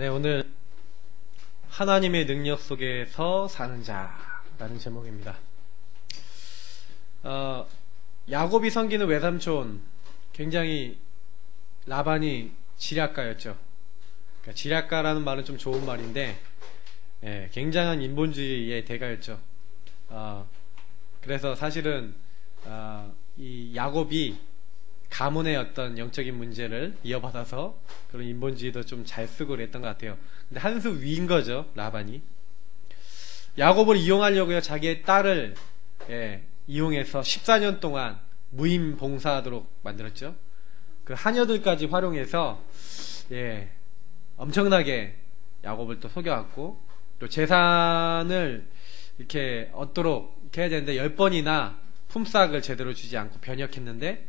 네, 오늘 하나님의 능력 속에서 사는 자라는 제목입니다. 야곱이 섬기는 외삼촌, 굉장히 라반이 지략가였죠. 그러니까 지략가라는 말은 좀 좋은 말인데, 굉장한 인본주의의 대가였죠. 그래서 사실은 이 야곱이 가문의 어떤 영적인 문제를 이어받아서 그런 인본주의도 좀 잘 쓰고 그랬던 것 같아요. 근데 한 수 위인 거죠, 라반이. 야곱을 이용하려고요, 자기의 딸을 이용해서 14년 동안 무임 봉사하도록 만들었죠. 그 하녀들까지 활용해서 엄청나게 야곱을 또 속여왔고, 또 재산을 이렇게 얻도록 이렇게 해야 되는데 10번이나 품삯을 제대로 주지 않고 변역했는데,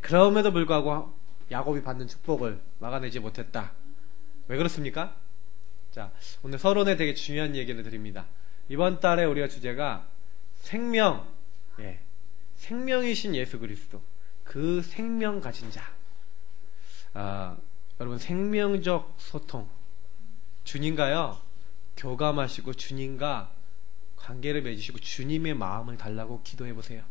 그럼에도 불구하고 야곱이 받는 축복을 막아내지 못했다. 왜 그렇습니까? 자, 오늘 서론에 되게 중요한 얘기를 드립니다. 이번 달에 우리가 주제가 생명, 생명이신 예수 그리스도, 그 생명 가진 자. 여러분, 생명적 소통, 주님과요 교감하시고 주님과 관계를 맺으시고 주님의 마음을 달라고 기도해 보세요.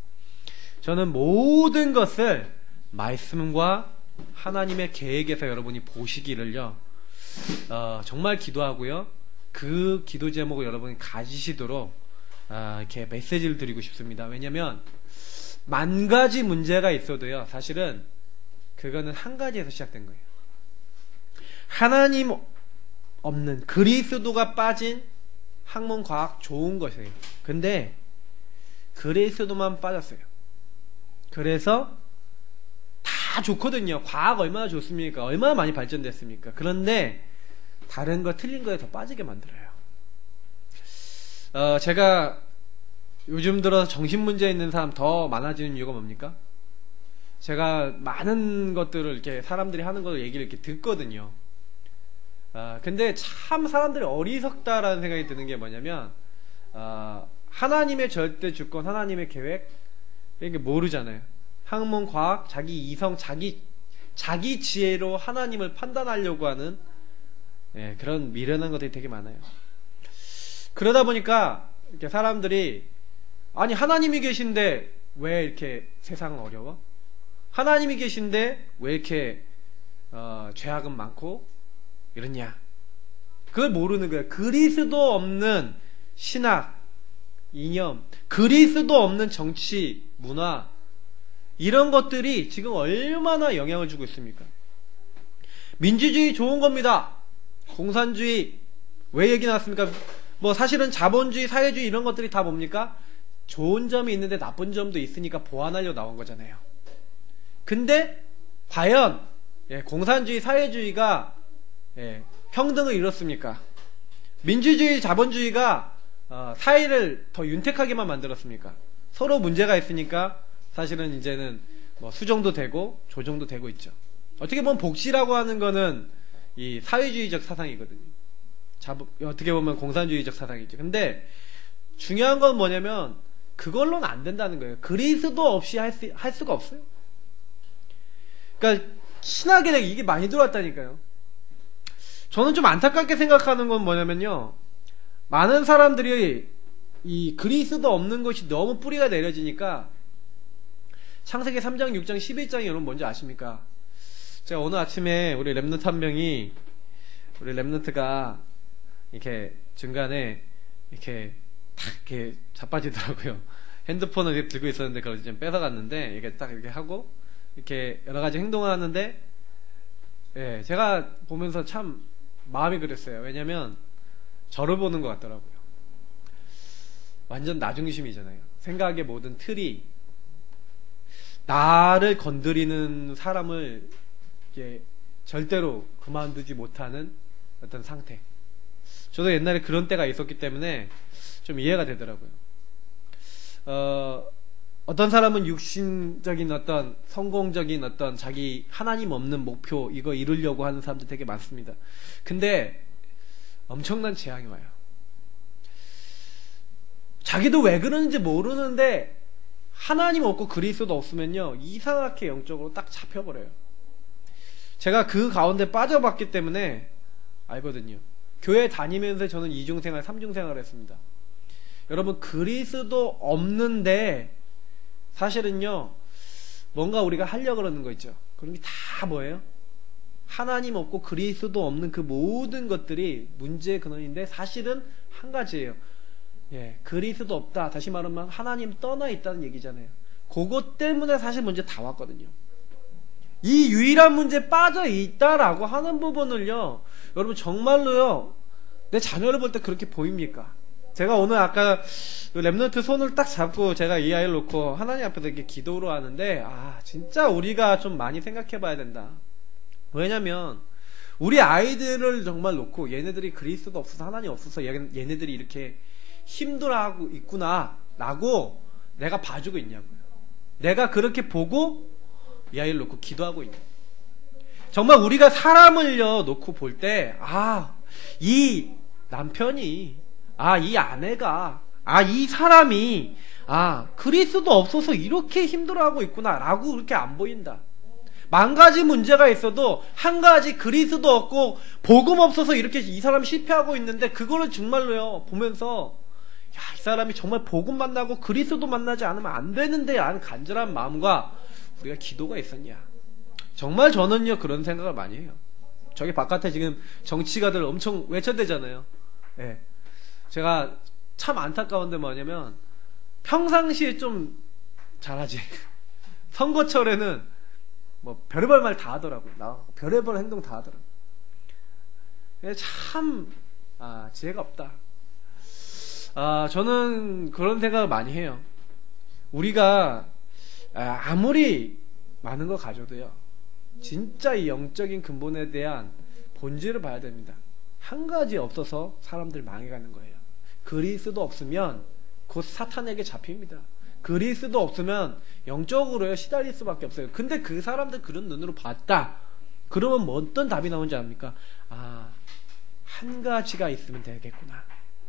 저는 모든 것을 말씀과 하나님의 계획에서 여러분이 보시기를요, 정말 기도하고요, 그 기도 제목을 여러분이 가지시도록 이렇게 메시지를 드리고 싶습니다. 왜냐면 만 가지 문제가 있어도요, 사실은 그거는 한 가지에서 시작된 거예요. 하나님 없는, 그리스도가 빠진 학문과학 좋은 것이에요. 근데 그리스도만 빠졌어요. 그래서 다 좋거든요. 과학 얼마나 좋습니까? 얼마나 많이 발전됐습니까? 그런데 다른 거 틀린 거에 더 빠지게 만들어요. 제가 요즘 들어서 정신문제 있는 사람 더 많아지는 이유가 뭡니까? 제가 많은 것들을 이렇게 사람들이 하는 걸 얘기를 이렇게 듣거든요. 근데 참 사람들이 어리석다라는 생각이 드는 게 뭐냐면, 하나님의 절대 주권, 하나님의 계획, 이게 모르잖아요. 학문, 과학, 자기 이성, 자기 지혜로 하나님을 판단하려고 하는 그런 미련한 것들이 되게 많아요. 그러다 보니까 이렇게 사람들이, 아니 하나님이 계신데 왜 이렇게 세상은 어려워? 하나님이 계신데 왜 이렇게 죄악은 많고 이러냐? 그걸 모르는 거예요. 그리스도 없는 신학, 이념, 그리스도 없는 정치, 문화, 이런 것들이 지금 얼마나 영향을 주고 있습니까? 민주주의 좋은 겁니다. 공산주의 왜 얘기 나왔습니까? 뭐 사실은 자본주의, 사회주의 이런 것들이 다 뭡니까? 좋은 점이 있는데 나쁜 점도 있으니까 보완하려고 나온 거잖아요. 근데 과연 공산주의, 사회주의가 평등을 이뤘습니까? 민주주의, 자본주의가 사회를 더 윤택하게만 만들었습니까? 서로 문제가 있으니까 사실은 이제는 뭐 수정도 되고 조정도 되고 있죠. 어떻게 보면 복지라고 하는 거는 이 사회주의적 사상이거든요. 어떻게 보면 공산주의적 사상이죠. 근데 중요한 건 뭐냐면 그걸로는 안 된다는 거예요. 그리스도 없이 할 수가 없어요. 그러니까 신학에 이게 많이 들어왔다니까요. 저는 좀 안타깝게 생각하는 건 뭐냐면요, 많은 사람들이 이 그리스도 없는 것이 너무 뿌리가 내려지니까 창세기 3장, 6장, 11장이 여러분 뭔지 아십니까? 제가 오늘 아침에 우리 랩런트 한 명이, 우리 랩런트가 이렇게 중간에 이렇게 탁 이렇게 자빠지더라고요. 핸드폰을 이렇게 들고 있었는데 그걸 좀 뺏어갔는데, 이렇게 딱 이렇게 하고 이렇게 여러 가지 행동을 하는데, 제가 보면서 참 마음이 그랬어요. 왜냐면 저를 보는 것 같더라고요. 완전 나중심이잖아요. 생각의 모든 틀이 나를 건드리는 사람을 이렇게 절대로 그만두지 못하는 어떤 상태. 저도 옛날에 그런 때가 있었기 때문에 좀 이해가 되더라고요. 어떤 사람은 육신적인 어떤 성공적인 어떤 자기 하나님 없는 목표, 이거 이루려고 하는 사람들 되게 많습니다. 근데 엄청난 재앙이 와요. 자기도 왜 그러는지 모르는데 하나님 없고 그리스도 없으면요, 이상하게 영적으로 딱 잡혀버려요. 제가 그 가운데 빠져봤기 때문에 알거든요. 교회 다니면서 저는 이중생활, 삼중생활을 했습니다. 여러분, 그리스도 없는데 사실은요, 뭔가 우리가 하려고 그러는 거 있죠. 그런 게 다 뭐예요? 하나님 없고 그리스도 없는 그 모든 것들이 문제의 근원인데 사실은 한 가지예요. 예, 그리스도 없다. 다시 말하면 하나님 떠나 있다는 얘기잖아요. 그것 때문에 사실 문제 다 왔거든요. 이 유일한 문제에 빠져 있다라고 하는 부분을요, 여러분 정말로요, 내 자녀를 볼 때 그렇게 보입니까? 제가 오늘 아까 랩런트 손을 딱 잡고 제가 이 아이를 놓고 하나님 앞에서 이렇게 기도를 하는데, 진짜 우리가 좀 많이 생각해 봐야 된다. 왜냐면 우리 아이들을 정말 놓고 얘네들이 그리스도가 없어서 하나님 없어서 얘네들이 이렇게 힘들어하고 있구나 라고 내가 봐주고 있냐고요. 내가 그렇게 보고 이 아이를 놓고 기도하고 있냐. 정말 우리가 사람을요 놓고 볼 때 이 남편이 이 아내가 이 사람이 그리스도 없어서 이렇게 힘들어하고 있구나 라고 그렇게 안 보인다. 만 가지 문제가 있어도 한 가지 그리스도 없고 복음 없어서 이렇게 이 사람이 실패하고 있는데, 그거를 정말로요 보면서 이 사람이 정말 복음 만나고 그리스도 만나지 않으면 안 되는데 라는 간절한 마음과 우리가 기도가 있었냐. 정말 저는요 그런 생각을 많이 해요. 저기 바깥에 지금 정치가들 엄청 외쳐대잖아요. 예. 제가 참 안타까운데 뭐냐면 평상시에 좀 잘하지 선거철에는 뭐 별의별 말 다 하더라고요. 나와서 별의별 행동 다 하더라고요. 참 지혜가 없다. 저는 그런 생각을 많이 해요. 우리가 아무리 많은 거 가져도요, 진짜 이 영적인 근본에 대한 본질을 봐야 됩니다. 한 가지 없어서 사람들 망해가는 거예요. 그리스도 없으면 곧 사탄에게 잡힙니다. 그리스도 없으면 영적으로 시달릴 수밖에 없어요. 근데 그 사람들 그런 눈으로 봤다. 그러면 뭐 어떤 답이 나오는지 압니까? 한 가지가 있으면 되겠구나.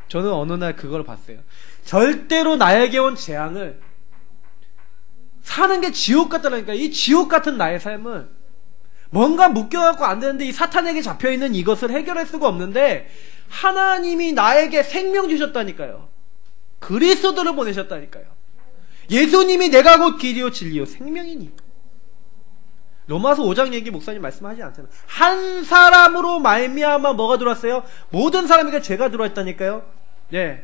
저는 어느 날 그걸 봤어요. 절대로 나에게 온 재앙을 사는 게 지옥 같다니까. 이 지옥 같은 나의 삶을 뭔가 묶여갖고 안 되는데 이 사탄에게 잡혀있는 이것을 해결할 수가 없는데, 하나님이 나에게 생명 주셨다니까요. 그리스도를 보내셨다니까요. 예수님이 내가 곧 길이요 진리요 생명이니. 로마서 5장 얘기 목사님 말씀하지 않잖아요. 한 사람으로 말미암아 뭐가 들어왔어요? 모든 사람에게 죄가 들어왔다니까요. 네.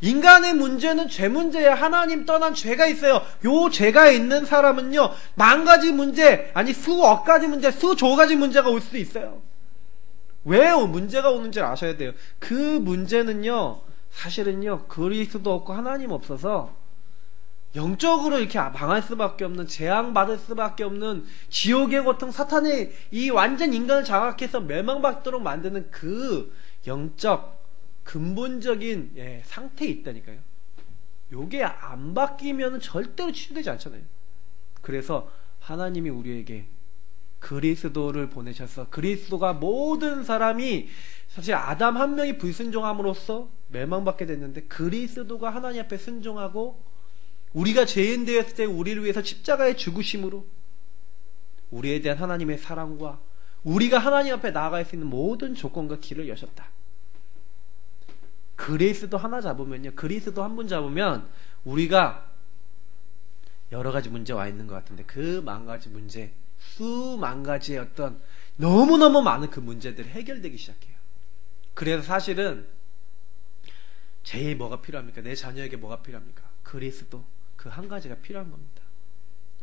인간의 문제는 죄 문제야. 하나님 떠난 죄가 있어요. 요 죄가 있는 사람은요, 만 가지 문제, 아니 수억 가지 문제, 수조 가지 문제가 올 수도 있어요. 왜 문제가 오는지 아셔야 돼요. 그 문제는요, 사실은요, 그리스도 없고 하나님 없어서 영적으로 이렇게 망할 수밖에 없는, 재앙받을 수밖에 없는 지옥의 고통, 사탄이 이 완전 인간을 장악해서 멸망받도록 만드는 그 영적 근본적인 상태에 있다니까요. 요게 안 바뀌면 절대로 치유되지 않잖아요. 그래서 하나님이 우리에게 그리스도를 보내셔서, 그리스도가 모든 사람이, 사실 아담 한 명이 불순종함으로써 멸망받게 됐는데, 그리스도가 하나님 앞에 순종하고 우리가 죄인 되었을 때 우리를 위해서 십자가의 죽으심으로 우리에 대한 하나님의 사랑과 우리가 하나님 앞에 나아갈 수 있는 모든 조건과 길을 여셨다. 그리스도 하나 잡으면요, 그리스도 한 분 잡으면 우리가 여러 가지 문제 와 있는 것 같은데, 그 만 가지 문제, 수만 가지의 어떤 너무너무 많은 그 문제들이 해결되기 시작해요. 그래서 사실은 제일 뭐가 필요합니까? 내 자녀에게 뭐가 필요합니까? 그리스도, 그 한 가지가 필요한 겁니다.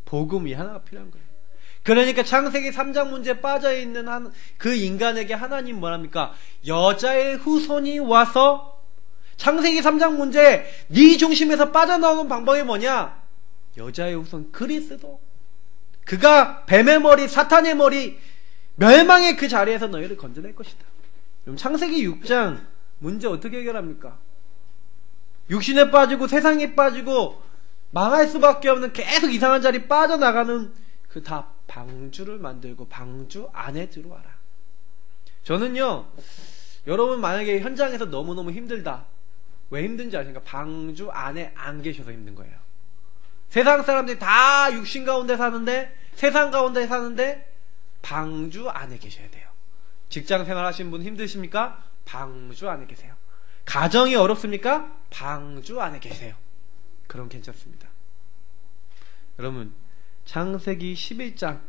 복음이 하나가 필요한 거예요. 그러니까 창세기 3장 문제에 빠져있는 그 인간에게 하나님 뭐랍니까? 여자의 후손이 와서, 창세기 3장 문제에 네 중심에서 빠져나오는 방법이 뭐냐? 여자의 후손 그리스도, 그가 뱀의 머리, 사탄의 머리, 멸망의 그 자리에서 너희를 건져낼 것이다. 그럼 창세기 6장 문제 어떻게 해결합니까? 육신에 빠지고 세상에 빠지고 망할 수밖에 없는, 계속 이상한 자리 빠져나가는 그 다 방주를 만들고 방주 안에 들어와라. 저는요, 여러분 만약에 현장에서 너무너무 힘들다. 왜 힘든지 아십니까? 방주 안에 안 계셔서 힘든 거예요. 세상 사람들이 다 육신 가운데 사는데, 세상 가운데 사는데 방주 안에 계셔야 돼요. 직장 생활 하시는 분 힘드십니까? 방주 안에 계세요. 가정이 어렵습니까? 방주 안에 계세요. 그럼 괜찮습니다. 여러분, 창세기 11장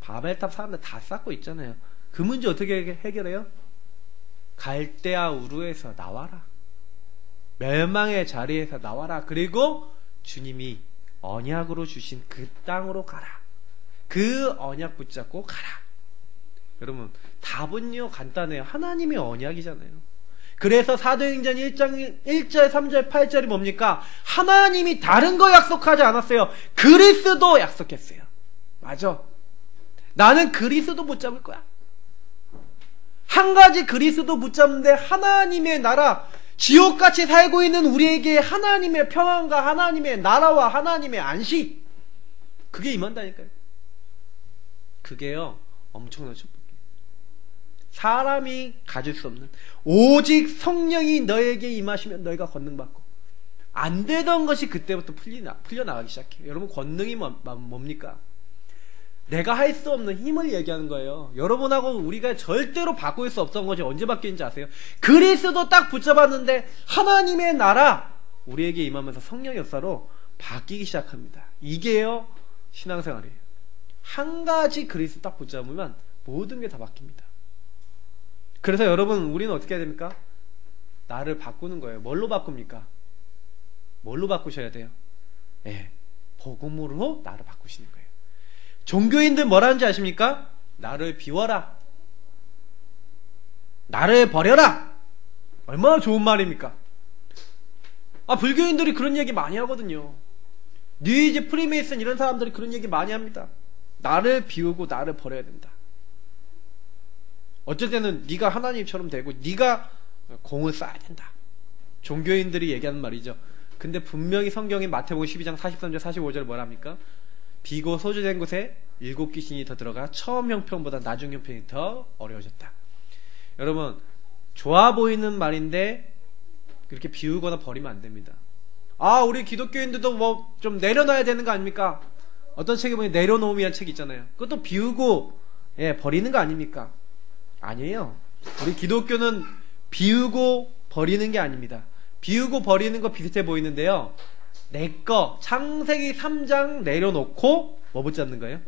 바벨탑 사람들 다 쌓고 있잖아요. 그 문제 어떻게 해결해요? 갈대아 우르에서 나와라. 멸망의 자리에서 나와라. 그리고 주님이 언약으로 주신 그 땅으로 가라. 그 언약 붙잡고 가라. 여러분, 답은요 간단해요. 하나님의 언약이잖아요. 그래서 사도행전 1장 1절 3절 8절이 뭡니까? 하나님이 다른 거 약속하지 않았어요. 그리스도 약속했어요. 맞아. 나는 그리스도 붙잡을 거야. 한 가지 그리스도 붙잡는데 하나님의 나라, 지옥같이 살고 있는 우리에게 하나님의 평안과 하나님의 나라와 하나님의 안식, 그게 임한다니까요. 그게요 엄청난 축복이에요. 사람이 가질 수 없는, 오직 성령이 너에게 임하시면 너희가 권능받고, 안 되던 것이 그때부터 풀려나가기 시작해요. 여러분, 권능이 뭡니까? 내가 할 수 없는 힘을 얘기하는 거예요. 여러분하고 우리가 절대로 바꿀 수 없던 것이 언제 바뀌는지 아세요? 그리스도 딱 붙잡았는데 하나님의 나라 우리에게 임하면서 성령 역사로 바뀌기 시작합니다. 이게요 신앙생활이에요. 한 가지 그리스도 딱 붙잡으면 모든 게 다 바뀝니다. 그래서 여러분, 우리는 어떻게 해야 됩니까? 나를 바꾸는 거예요. 뭘로 바꿉니까? 뭘로 바꾸셔야 돼요? 복음으로 나를 바꾸시는 거예요. 종교인들 뭐라는지 아십니까? 나를 비워라, 나를 버려라. 얼마나 좋은 말입니까? 불교인들이 그런 얘기 많이 하거든요. 뉴이지, 프리메이슨 이런 사람들이 그런 얘기 많이 합니다. 나를 비우고 나를 버려야 된다. 어쩔 때는 네가 하나님처럼 되고 네가 공을 쌓아야 된다. 종교인들이 얘기하는 말이죠. 근데 분명히 성경이 마태복음 12장 43절 45절 뭐랍니까? 비고 소주된 곳에 7 귀신이 더 들어가 처음 형편보다 나중 형편이 더 어려워졌다. 여러분, 좋아 보이는 말인데 그렇게 비우거나 버리면 안 됩니다. 우리 기독교인들도 뭐 좀 내려놔야 되는 거 아닙니까? 어떤 책에 보면 내려놓음이라는 책이 있잖아요. 그것도 비우고 버리는 거 아닙니까? 아니에요. 우리 기독교는 비우고 버리는 게 아닙니다. 비우고 버리는 거 비슷해 보이는데요, 내꺼 창세기 3장 내려놓고 뭐 붙잡는 거예요?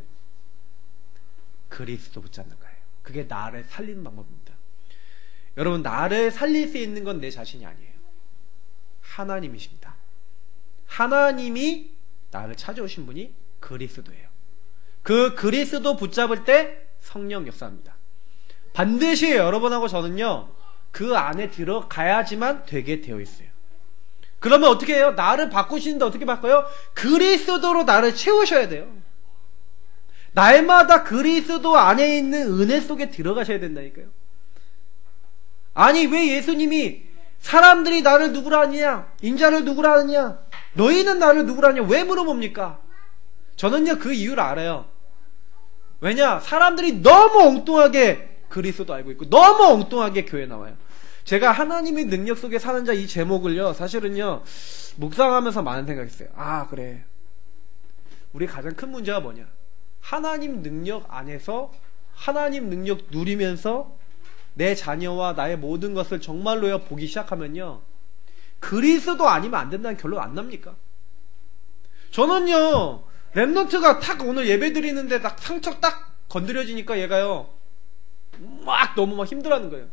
그리스도 붙잡는 거예요. 그게 나를 살리는 방법입니다. 여러분, 나를 살릴 수 있는 건 내 자신이 아니에요. 하나님이십니다. 하나님이 나를 찾아오신 분이 그리스도예요. 그 그리스도 붙잡을 때 성령 역사합니다. 반드시 여러분하고 저는요 그 안에 들어가야지만 되게 되어 있어요. 그러면 어떻게 해요? 나를 바꾸시는데 어떻게 바꿔요? 그리스도로 나를 채우셔야 돼요. 날마다 그리스도 안에 있는 은혜 속에 들어가셔야 된다니까요. 아니, 왜 예수님이 사람들이 나를 누구라 하느냐, 인자를 누구라 하느냐, 너희는 나를 누구라 하느냐 왜 물어봅니까? 저는요 그 이유를 알아요. 왜냐? 사람들이 너무 엉뚱하게 그리스도 알고 있고 너무 엉뚱하게 교회 나와요. 제가 하나님의 능력 속에 사는 자 이 제목을요 사실은요 묵상하면서 많은 생각했어요. 그래, 우리 가장 큰 문제가 뭐냐, 하나님 능력 안에서 하나님 능력 누리면서 내 자녀와 나의 모든 것을 정말로요 보기 시작하면요 그리스도 아니면 안 된다는 결론 안 납니까? 저는요 랩넌트가 탁 오늘 예배 드리는데 딱 상처 딱 건드려지니까 얘가요 너무 막 힘들어하는 거예요.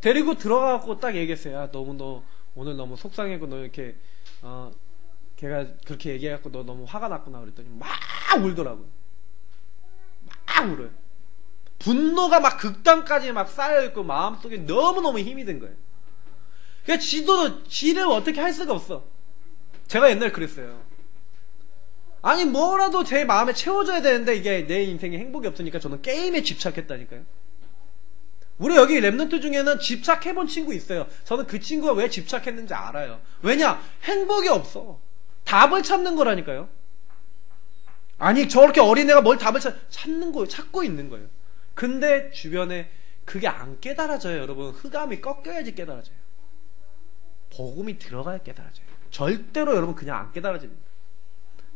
데리고 들어가고 딱 얘기했어요. 너 오늘 너무 속상해고 너 이렇게 걔가 그렇게 얘기해갖고 너 너무 화가 났구나 그랬더니 막 울더라고요. 막 울어요. 분노가 막 극단까지 막 쌓여있고 마음속에 너무너무 힘이 든 거예요. 그러니까 지를 어떻게 할 수가 없어. 제가 옛날에 그랬어요. 아니 뭐라도 제 마음에 채워줘야 되는데 이게 내 인생에 행복이 없으니까 저는 게임에 집착했다니까요. 우리 여기 랩런트 중에는 집착해본 친구 있어요. 저는 그 친구가 왜 집착했는지 알아요. 왜냐? 행복이 없어. 답을 찾는 거라니까요. 아니 저렇게 어린애가 뭘 답을 찾는 거예요. 찾고 있는 거예요. 근데 주변에 그게 안 깨달아져요. 여러분, 흑암이 꺾여야지 깨달아져요. 복음이 들어가야 깨달아져요. 절대로 여러분 그냥 안 깨달아집니다.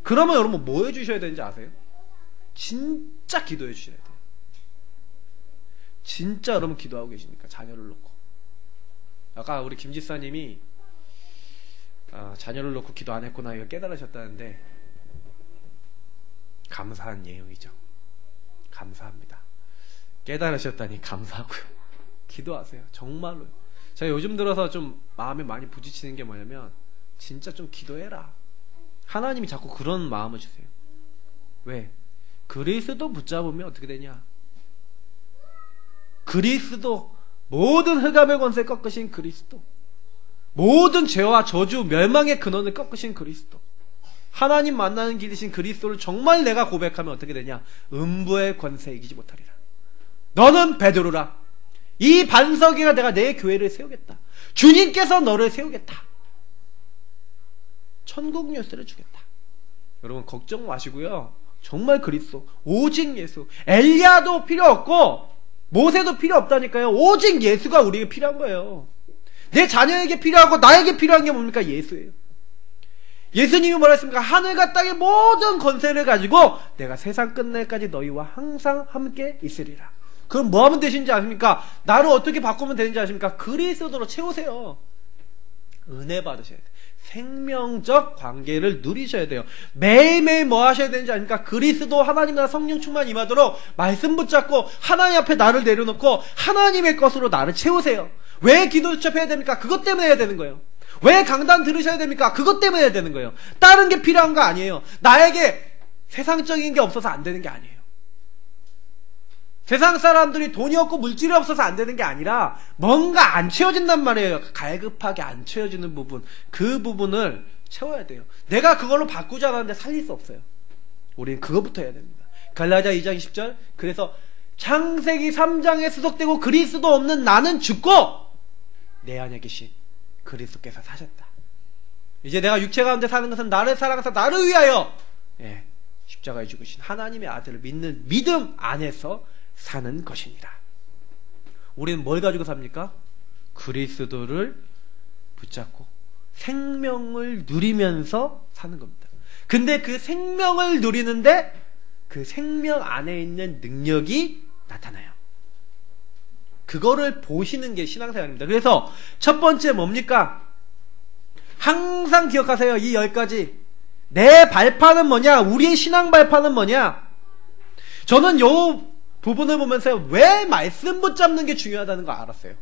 그러면 여러분 뭐 해주셔야 되는지 아세요? 진짜 기도해 주셔야 돼요. 진짜 여러분 기도하고 계십니까? 자녀를 놓고. 아까 우리 김 지사님이 자녀를 놓고 기도 안 했구나 이거 깨달으셨다는데 감사한 내용이죠. 감사합니다. 깨달으셨다니 감사하고요. 기도하세요. 정말로요. 제가 요즘 들어서 좀 마음에 많이 부딪히는 게 뭐냐면 진짜 좀 기도해라. 하나님이 자꾸 그런 마음을 주세요. 왜? 그리스도 붙잡으면 어떻게 되냐? 그리스도, 모든 흑암의 권세 꺾으신 그리스도, 모든 죄와 저주 멸망의 근원을 꺾으신 그리스도, 하나님 만나는 길이신 그리스도를 정말 내가 고백하면 어떻게 되냐? 음부의 권세 이기지 못하리라. 너는 베드로라. 이 반석 위에 내가 내 교회를 세우겠다. 주님께서 너를 세우겠다. 천국 열쇠를 주겠다. 여러분 걱정 마시고요. 정말 그리스도, 오직 예수. 엘리야도 필요 없고 모세도 필요 없다니까요. 오직 예수가 우리에게 필요한 거예요. 내 자녀에게 필요하고 나에게 필요한 게 뭡니까? 예수예요. 예수님이 뭐라 했습니까? 하늘과 땅의 모든 권세를 가지고 내가 세상 끝날까지 너희와 항상 함께 있으리라. 그럼 뭐 하면 되신지 아십니까? 나를 어떻게 바꾸면 되는지 아십니까? 그리스도로 채우세요. 은혜 받으셔야 돼요. 생명적 관계를 누리셔야 돼요. 매일매일 뭐 하셔야 되는지 아십니까? 그리스도, 하나님 나라 성령 충만 임하도록 말씀 붙잡고 하나님 앞에 나를 내려놓고 하나님의 것으로 나를 채우세요. 왜 기도 수첩해야 됩니까? 그것 때문에 해야 되는 거예요. 왜 강단 들으셔야 됩니까? 그것 때문에 해야 되는 거예요. 다른 게 필요한 거 아니에요. 나에게 세상적인 게 없어서 안 되는 게 아니에요. 세상 사람들이 돈이 없고 물질이 없어서 안 되는 게 아니라 뭔가 안 채워진단 말이에요. 갈급하게 안 채워지는 부분, 그 부분을 채워야 돼요. 내가 그걸로 바꾸지 않았는데 살릴 수 없어요. 우리는 그것부터 해야 됩니다. 갈라디아 2장 20절. 그래서 창세기 3장에 수속되고 그리스도 없는 나는 죽고 내 안에 계신 그리스도께서 사셨다. 이제 내가 육체 가운데 사는 것은 나를 사랑하사 나를 위하여 십자가에 죽으신 하나님의 아들을 믿는 믿음 안에서 사는 것입니다. 우리는 뭘 가지고 삽니까? 그리스도를 붙잡고 생명을 누리면서 사는 겁니다. 근데 그 생명을 누리는데 그 생명 안에 있는 능력이 나타나요. 그거를 보시는 게 신앙생활입니다. 그래서 첫 번째 뭡니까? 항상 기억하세요. 이 10가지. 내 발판은 뭐냐? 우리의 신앙 발판은 뭐냐? 저는 요 부분을 보면서 왜 말씀 붙잡는 게 중요하다는 거 알았어요.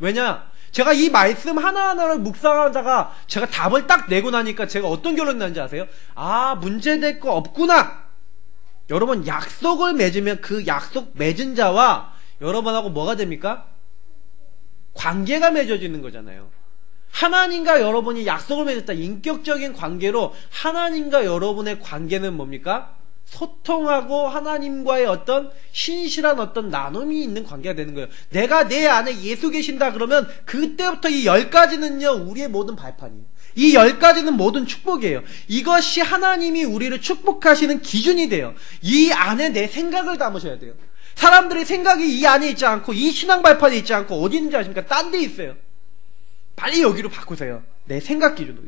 왜냐? 제가 이 말씀 하나하나를 묵상하다가 제가 답을 딱 내고 나니까 제가 어떤 결론이 나는지 아세요? 아, 문제될 거 없구나. 여러분, 약속을 맺으면 그 약속 맺은 자와 여러분하고 뭐가 됩니까? 관계가 맺어지는 거잖아요. 하나님과 여러분이 약속을 맺었다. 인격적인 관계로 하나님과 여러분의 관계는 뭡니까? 소통하고 하나님과의 어떤 신실한 어떤 나눔이 있는 관계가 되는 거예요. 내가 내 안에 예수 계신다 그러면 그때부터 이 10가지는요 우리의 모든 발판이에요. 이 10가지는 모든 축복이에요. 이것이 하나님이 우리를 축복하시는 기준이 돼요. 이 안에 내 생각을 담으셔야 돼요. 사람들의 생각이 이 안에 있지 않고 이 신앙 발판에 있지 않고 어디 있는지 아십니까? 딴 데 있어요. 빨리 여기로 바꾸세요. 내 생각 기준으로.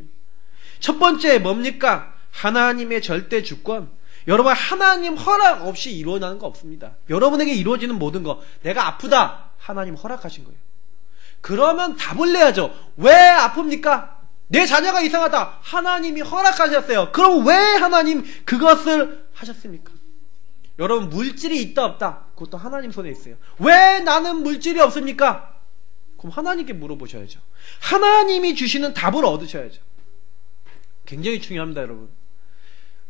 첫 번째 뭡니까? 하나님의 절대 주권. 여러분, 하나님 허락 없이 일어나는 거 없습니다. 여러분에게 이루어지는 모든 거, 내가 아프다, 하나님 허락하신 거예요. 그러면 답을 내야죠. 왜 아픕니까? 내 자녀가 이상하다, 하나님이 허락하셨어요. 그럼 왜 하나님 그것을 하셨습니까? 여러분, 물질이 있다 없다, 그것도 하나님 손에 있어요. 왜 나는 물질이 없습니까? 그럼 하나님께 물어보셔야죠. 하나님이 주시는 답을 얻으셔야죠. 굉장히 중요합니다, 여러분.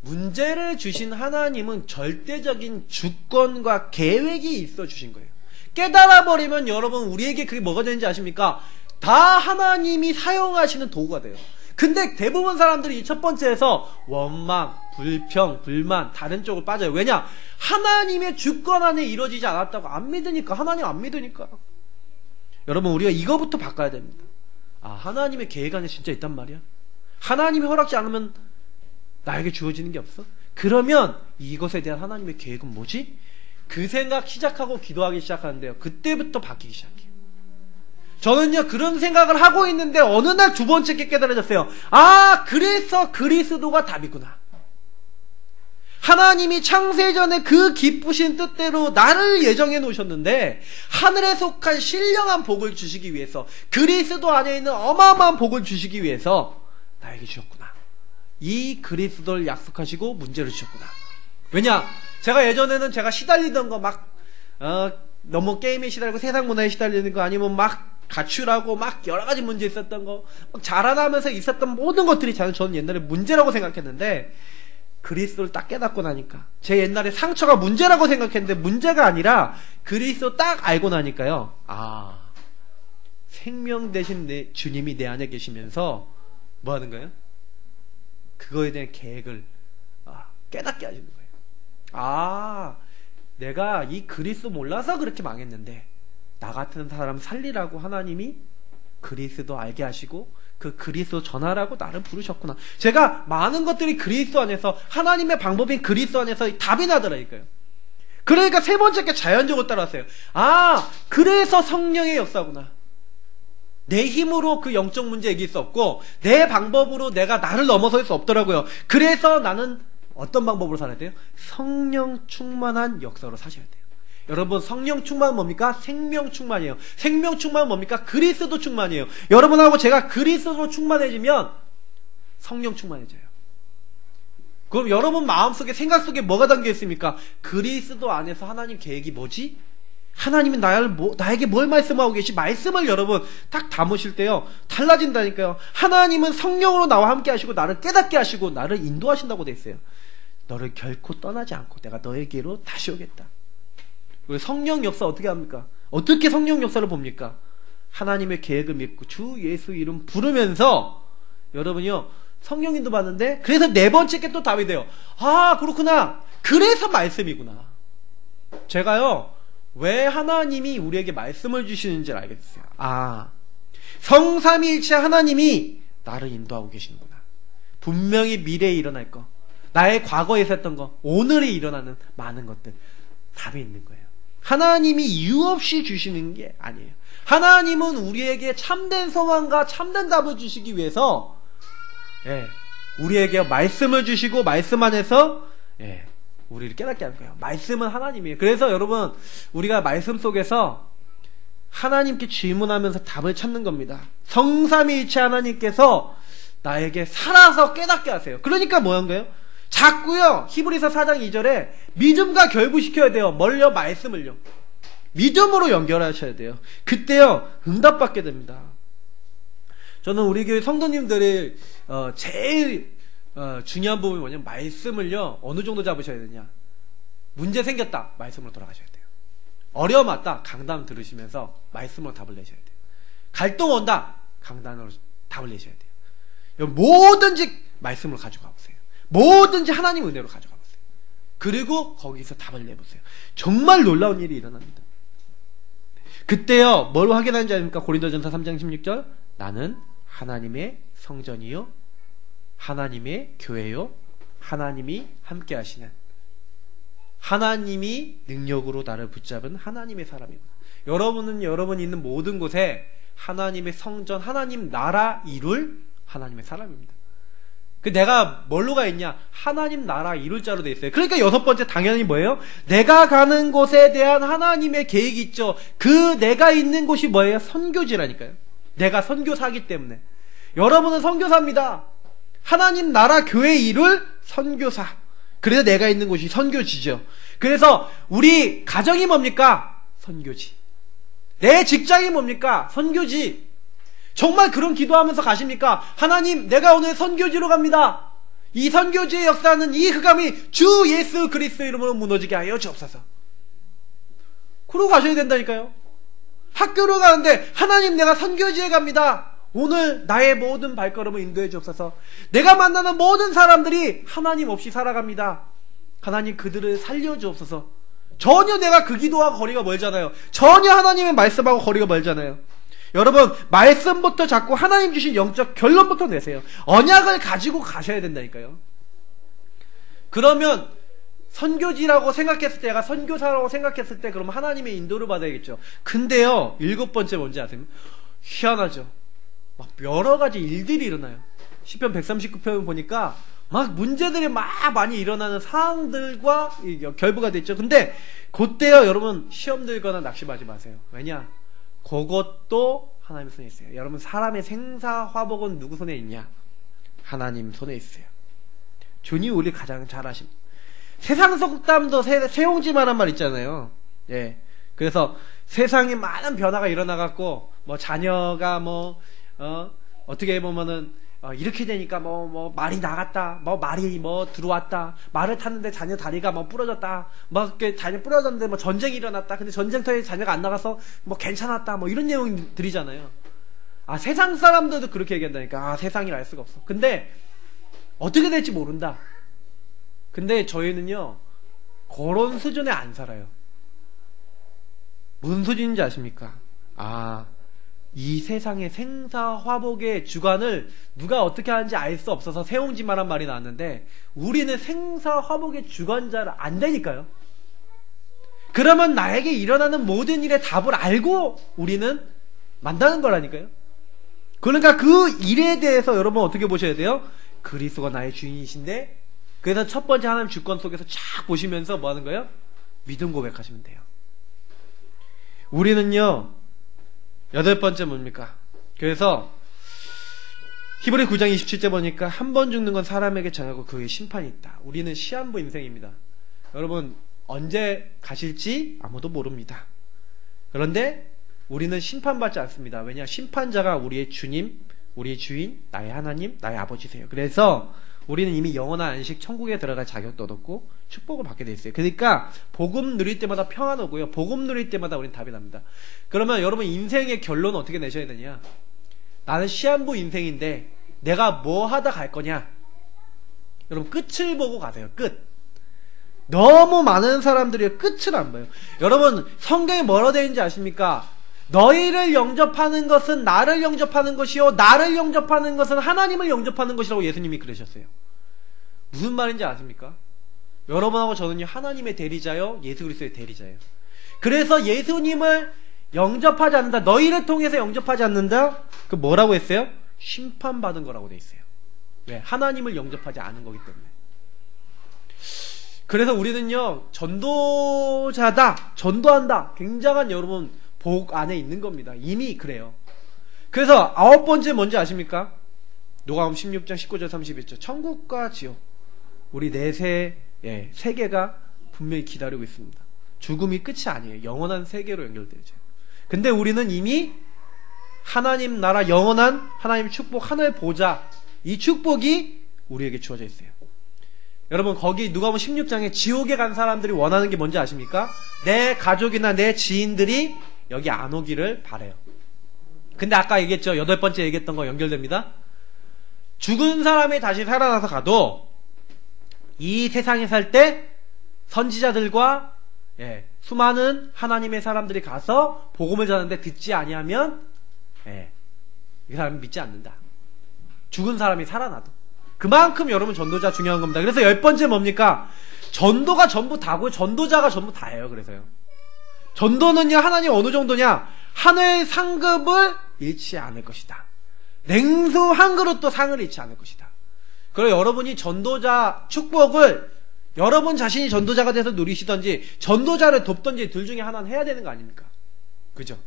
문제를 주신 하나님은 절대적인 주권과 계획이 있어 주신 거예요. 깨달아버리면 여러분, 우리에게 그게 뭐가 되는지 아십니까? 다 하나님이 사용하시는 도구가 돼요. 근데 대부분 사람들이 이 첫 번째에서 원망, 불평, 불만, 다른 쪽으로 빠져요. 왜냐? 하나님의 주권 안에 이루어지지 않았다고 안 믿으니까. 하나님 안 믿으니까. 여러분, 우리가 이거부터 바꿔야 됩니다. 아, 하나님의 계획 안에 진짜 있단 말이야? 하나님이 허락지 않으면 나에게 주어지는 게 없어? 그러면 이것에 대한 하나님의 계획은 뭐지? 그 생각 시작하고 기도하기 시작하는데요, 그때부터 바뀌기 시작해요. 저는요 그런 생각을 하고 있는데 어느 날 두 번째 게 깨달아졌어요. 아, 그래서 그리스도가 답이구나. 하나님이 창세전에 그 기쁘신 뜻대로 나를 예정해 놓으셨는데 하늘에 속한 신령한 복을 주시기 위해서, 그리스도 안에 있는 어마어마한 복을 주시기 위해서 나에게 주셨구나. 이 그리스도를 약속하시고 문제를 주셨구나. 왜냐? 제가 예전에는 제가 시달리던 거 막 너무 게임에 시달리고 세상 문화에 시달리는 거, 아니면 막 가출하고 막 여러 가지 문제 있었던 거, 막 자라나면서 있었던 모든 것들이 저는 옛날에 문제라고 생각했는데, 그리스도를 딱 깨닫고 나니까, 제 옛날에 상처가 문제라고 생각했는데 문제가 아니라 그리스도 딱 알고 나니까요, 아, 생명 대신 주님이 내 안에 계시면서 뭐 하는 거예요? 그거에 대한 계획을 깨닫게 하시는 거예요. 아, 내가 이 그리스도 몰라서 그렇게 망했는데 나 같은 사람 살리라고 하나님이 그리스도 알게 하시고 그 그리스도 전하라고 나를 부르셨구나. 제가 많은 것들이 그리스도 안에서, 하나님의 방법인 그리스도 안에서 답이 나더라니까요. 그러니까 세 번째 게 자연적으로 따라왔어요. 아, 그래서 성령의 역사구나. 내 힘으로 그 영적 문제 이길 수 없고 내 방법으로 내가 나를 넘어설 수 없더라고요. 그래서 나는 어떤 방법으로 살아야 돼요? 성령 충만한 역사로 사셔야 돼요. 여러분, 성령 충만은 뭡니까? 생명 충만이에요. 생명 충만은 뭡니까? 그리스도 충만이에요. 여러분하고 제가 그리스도로 충만해지면 성령 충만해져요. 그럼 여러분 마음속에, 생각 속에 뭐가 담겨 있습니까? 그리스도 안에서 하나님 계획이 뭐지? 하나님이 나에게 뭘 말씀하고 계시? 말씀을 여러분 딱 담으실 때요, 달라진다니까요. 하나님은 성령으로 나와 함께 하시고 나를 깨닫게 하시고 나를 인도하신다고 돼 있어요. 너를 결코 떠나지 않고 내가 너에게로 다시 오겠다. 그리고 성령 역사 어떻게 합니까? 어떻게 성령 역사를 봅니까? 하나님의 계획을 믿고 주 예수 이름 부르면서 여러분이요, 성령 인도 받는데, 그래서 네 번째 게 또 답이 돼요. 아, 그렇구나. 그래서 말씀이구나. 제가요, 왜 하나님이 우리에게 말씀을 주시는지를 알겠어요. 아, 성삼위일체 하나님이 나를 인도하고 계시는구나. 분명히 미래에 일어날 거, 나의 과거에 있었던 거, 오늘에 일어나는 많은 것들, 답이 있는 거예요. 하나님이 이유 없이 주시는 게 아니에요. 하나님은 우리에게 참된 소망과 참된 답을 주시기 위해서 우리에게 말씀을 주시고 말씀 안에서 우리를 깨닫게 하는 거예요. 말씀은 하나님이에요. 그래서 여러분, 우리가 말씀 속에서 하나님께 질문하면서 답을 찾는 겁니다. 성삼위일체 하나님께서 나에게 살아서 깨닫게 하세요. 그러니까 뭐한 거예요? 자꾸요, 히브리서 4장 2절에 믿음과 결부시켜야 돼요. 뭘요? 말씀을요. 믿음으로 연결하셔야 돼요. 그때요, 응답받게 됩니다. 저는 우리 교회 성도님들이 제일 중요한 부분이 뭐냐면, 말씀을요 어느 정도 잡으셔야 되냐. 문제 생겼다, 말씀으로 돌아가셔야 돼요. 어려움 왔다, 강단 들으시면서 말씀으로 답을 내셔야 돼요. 갈등 온다, 강단으로 답을 내셔야 돼요. 뭐든지 말씀으로 가지고 가보세요. 뭐든지 하나님 은혜로 가져가 보세요. 그리고 거기서 답을 내보세요. 정말 놀라운 일이 일어납니다. 그때요, 뭘 확인하는지 아닙니까? 고린도전서 3장 16절, 나는 하나님의 성전이요 하나님의 교회요 하나님이 함께 하시는, 하나님이 능력으로 나를 붙잡은 하나님의 사람입니다. 여러분은 여러분이 있는 모든 곳에 하나님의 성전, 하나님 나라 이룰 하나님의 사람입니다. 내가 뭘로 가 있냐? 하나님 나라 이룰 자로 돼 있어요. 그러니까 여섯 번째, 당연히 뭐예요? 내가 가는 곳에 대한 하나님의 계획이 있죠. 그 내가 있는 곳이 뭐예요? 선교지라니까요. 내가 선교사기 때문에. 여러분은 선교사입니다. 하나님 나라 교회 이룰 선교사. 그래서 내가 있는 곳이 선교지죠. 그래서 우리 가정이 뭡니까? 선교지. 내 직장이 뭡니까? 선교지. 정말 그런 기도하면서 가십니까? 하나님, 내가 오늘 선교지로 갑니다. 이 선교지의 역사는 이 흑암이 주 예수 그리스도 이름으로 무너지게 하여 주옵소서. 그러고 가셔야 된다니까요. 학교로 가는데, 하나님, 내가 선교지에 갑니다. 오늘 나의 모든 발걸음을 인도해 주옵소서. 내가 만나는 모든 사람들이 하나님 없이 살아갑니다. 하나님, 그들을 살려 주옵소서. 전혀 내가 그 기도와 거리가 멀잖아요. 전혀 하나님의 말씀하고 거리가 멀잖아요. 여러분, 말씀부터 자꾸 하나님 주신 영적 결론부터 내세요. 언약을 가지고 가셔야 된다니까요. 그러면 선교지라고 생각했을 때, 내가 선교사라고 생각했을 때, 그럼 하나님의 인도를 받아야겠죠. 근데요, 일곱 번째 뭔지 아세요? 희한하죠. 막 여러 가지 일들이 일어나요. 시편 139편 보니까 막 문제들이 막 많이 일어나는 상황들과 결부가 됐죠. 근데 그때요, 여러분 시험 들거나 낙심하지 마세요. 왜냐? 그것도 하나님 손에 있어요. 여러분, 사람의 생사화복은 누구 손에 있냐? 하나님 손에 있어요. 주님 우리 가장 잘 아십니다. 세상 속담도 세옹지만한 말 있잖아요. 예. 그래서 세상에 많은 변화가 일어나갖고 뭐 자녀가 어떻게 보면은 이렇게 되니까 말이 나갔다, 말이 들어왔다, 말을 탔는데 자녀 다리가 부러졌다, 이렇게 자녀 부러졌는데 전쟁이 일어났다, 근데 전쟁터에 자녀가 안 나가서 괜찮았다, 이런 내용들이잖아요. 세상 사람들도 그렇게 얘기한다니까. 세상이라 알 수가 없어. 근데 어떻게 될지 모른다. 근데 저희는요, 그런 수준에 안 살아요. 무슨 수준인지 아십니까? 이 세상의 생사화복의 주관을 누가 어떻게 하는지 알 수 없어서 세옹지만한 말이 나왔는데, 우리는 생사화복의 주관자를 안 되니까요. 그러면 나에게 일어나는 모든 일의 답을 알고 우리는 만나는 거라니까요. 그러니까 그 일에 대해서 여러분 어떻게 보셔야 돼요? 그리스도가 나의 주인이신데, 그래서 첫 번째 하나님 주권 속에서 쫙 보시면서 뭐 하는 거예요? 믿음 고백하시면 돼요. 우리는요, 8번째 뭡니까? 그래서 히브리 9장 27절 보니까 한 번 죽는 건 사람에게 정하고 그의 심판이 있다. 우리는 시한부 인생입니다. 여러분, 언제 가실지 아무도 모릅니다. 그런데 우리는 심판받지 않습니다. 왜냐? 심판자가 우리의 주님, 우리의 주인, 나의 하나님, 나의 아버지세요. 그래서 우리는 이미 영원한 안식 천국에 들어갈 자격도 얻었고 축복을 받게 돼 있어요. 그러니까 복음 누릴 때마다 평안 오고요, 복음 누릴 때마다 우리는 답이 납니다. 그러면 여러분, 인생의 결론은 어떻게 내셔야 되냐? 나는 시한부 인생인데 내가 뭐 하다 갈 거냐? 여러분, 끝을 보고 가세요. 끝. 너무 많은 사람들이 끝을 안 봐요. 여러분, 성경에 뭐라 되어 있는지 아십니까? 너희를 영접하는 것은 나를 영접하는 것이요, 나를 영접하는 것은 하나님을 영접하는 것이라고 예수님이 그러셨어요. 무슨 말인지 아십니까? 여러분하고 저는요, 하나님의 대리자요, 예수 그리스도의 대리자예요. 그래서 예수님을 영접하지 않는다, 너희를 통해서 영접하지 않는다, 그 뭐라고 했어요? 심판받은 거라고 돼 있어요. 왜? 하나님을 영접하지 않은 거기 때문에. 그래서 우리는요, 전도자다, 전도한다, 굉장한 여러분 복 안에 있는 겁니다. 이미 그래요. 그래서 9번째 뭔지 아십니까? 누가복음 16장 19절 31절, 천국과 지옥, 우리 세계가 분명히 기다리고 있습니다. 죽음이 끝이 아니에요. 영원한 세계로 연결되죠. 근데 우리는 이미 하나님 나라, 영원한 하나님 축복, 하늘 보좌, 이 축복이 우리에게 주어져 있어요. 여러분, 거기 누가복음 16장에 지옥에 간 사람들이 원하는 게 뭔지 아십니까? 내 가족이나 내 지인들이 여기 안 오기를 바래요. 근데 아까 얘기했죠, 8번째 얘기했던 거 연결됩니다. 죽은 사람이 다시 살아나서 가도 이 세상에 살 때 선지자들과 수많은 하나님의 사람들이 가서 복음을 전하는데 듣지 아니하면 이 사람은 믿지 않는다. 죽은 사람이 살아나도. 그만큼 여러분, 전도자 중요한 겁니다. 그래서 10번째 뭡니까? 전도가 전부 다고 전도자가 전부 다예요. 그래서요, 전도는요, 하나님 어느 정도냐? 하늘 상급을 잃지 않을 것이다. 냉수 한 그릇도 상을 잃지 않을 것이다. 그리고 여러분이 전도자 축복을 여러분 자신이 전도자가 돼서 누리시던지 전도자를 돕던지 둘 중에 하나는 해야 되는 거 아닙니까? 그죠?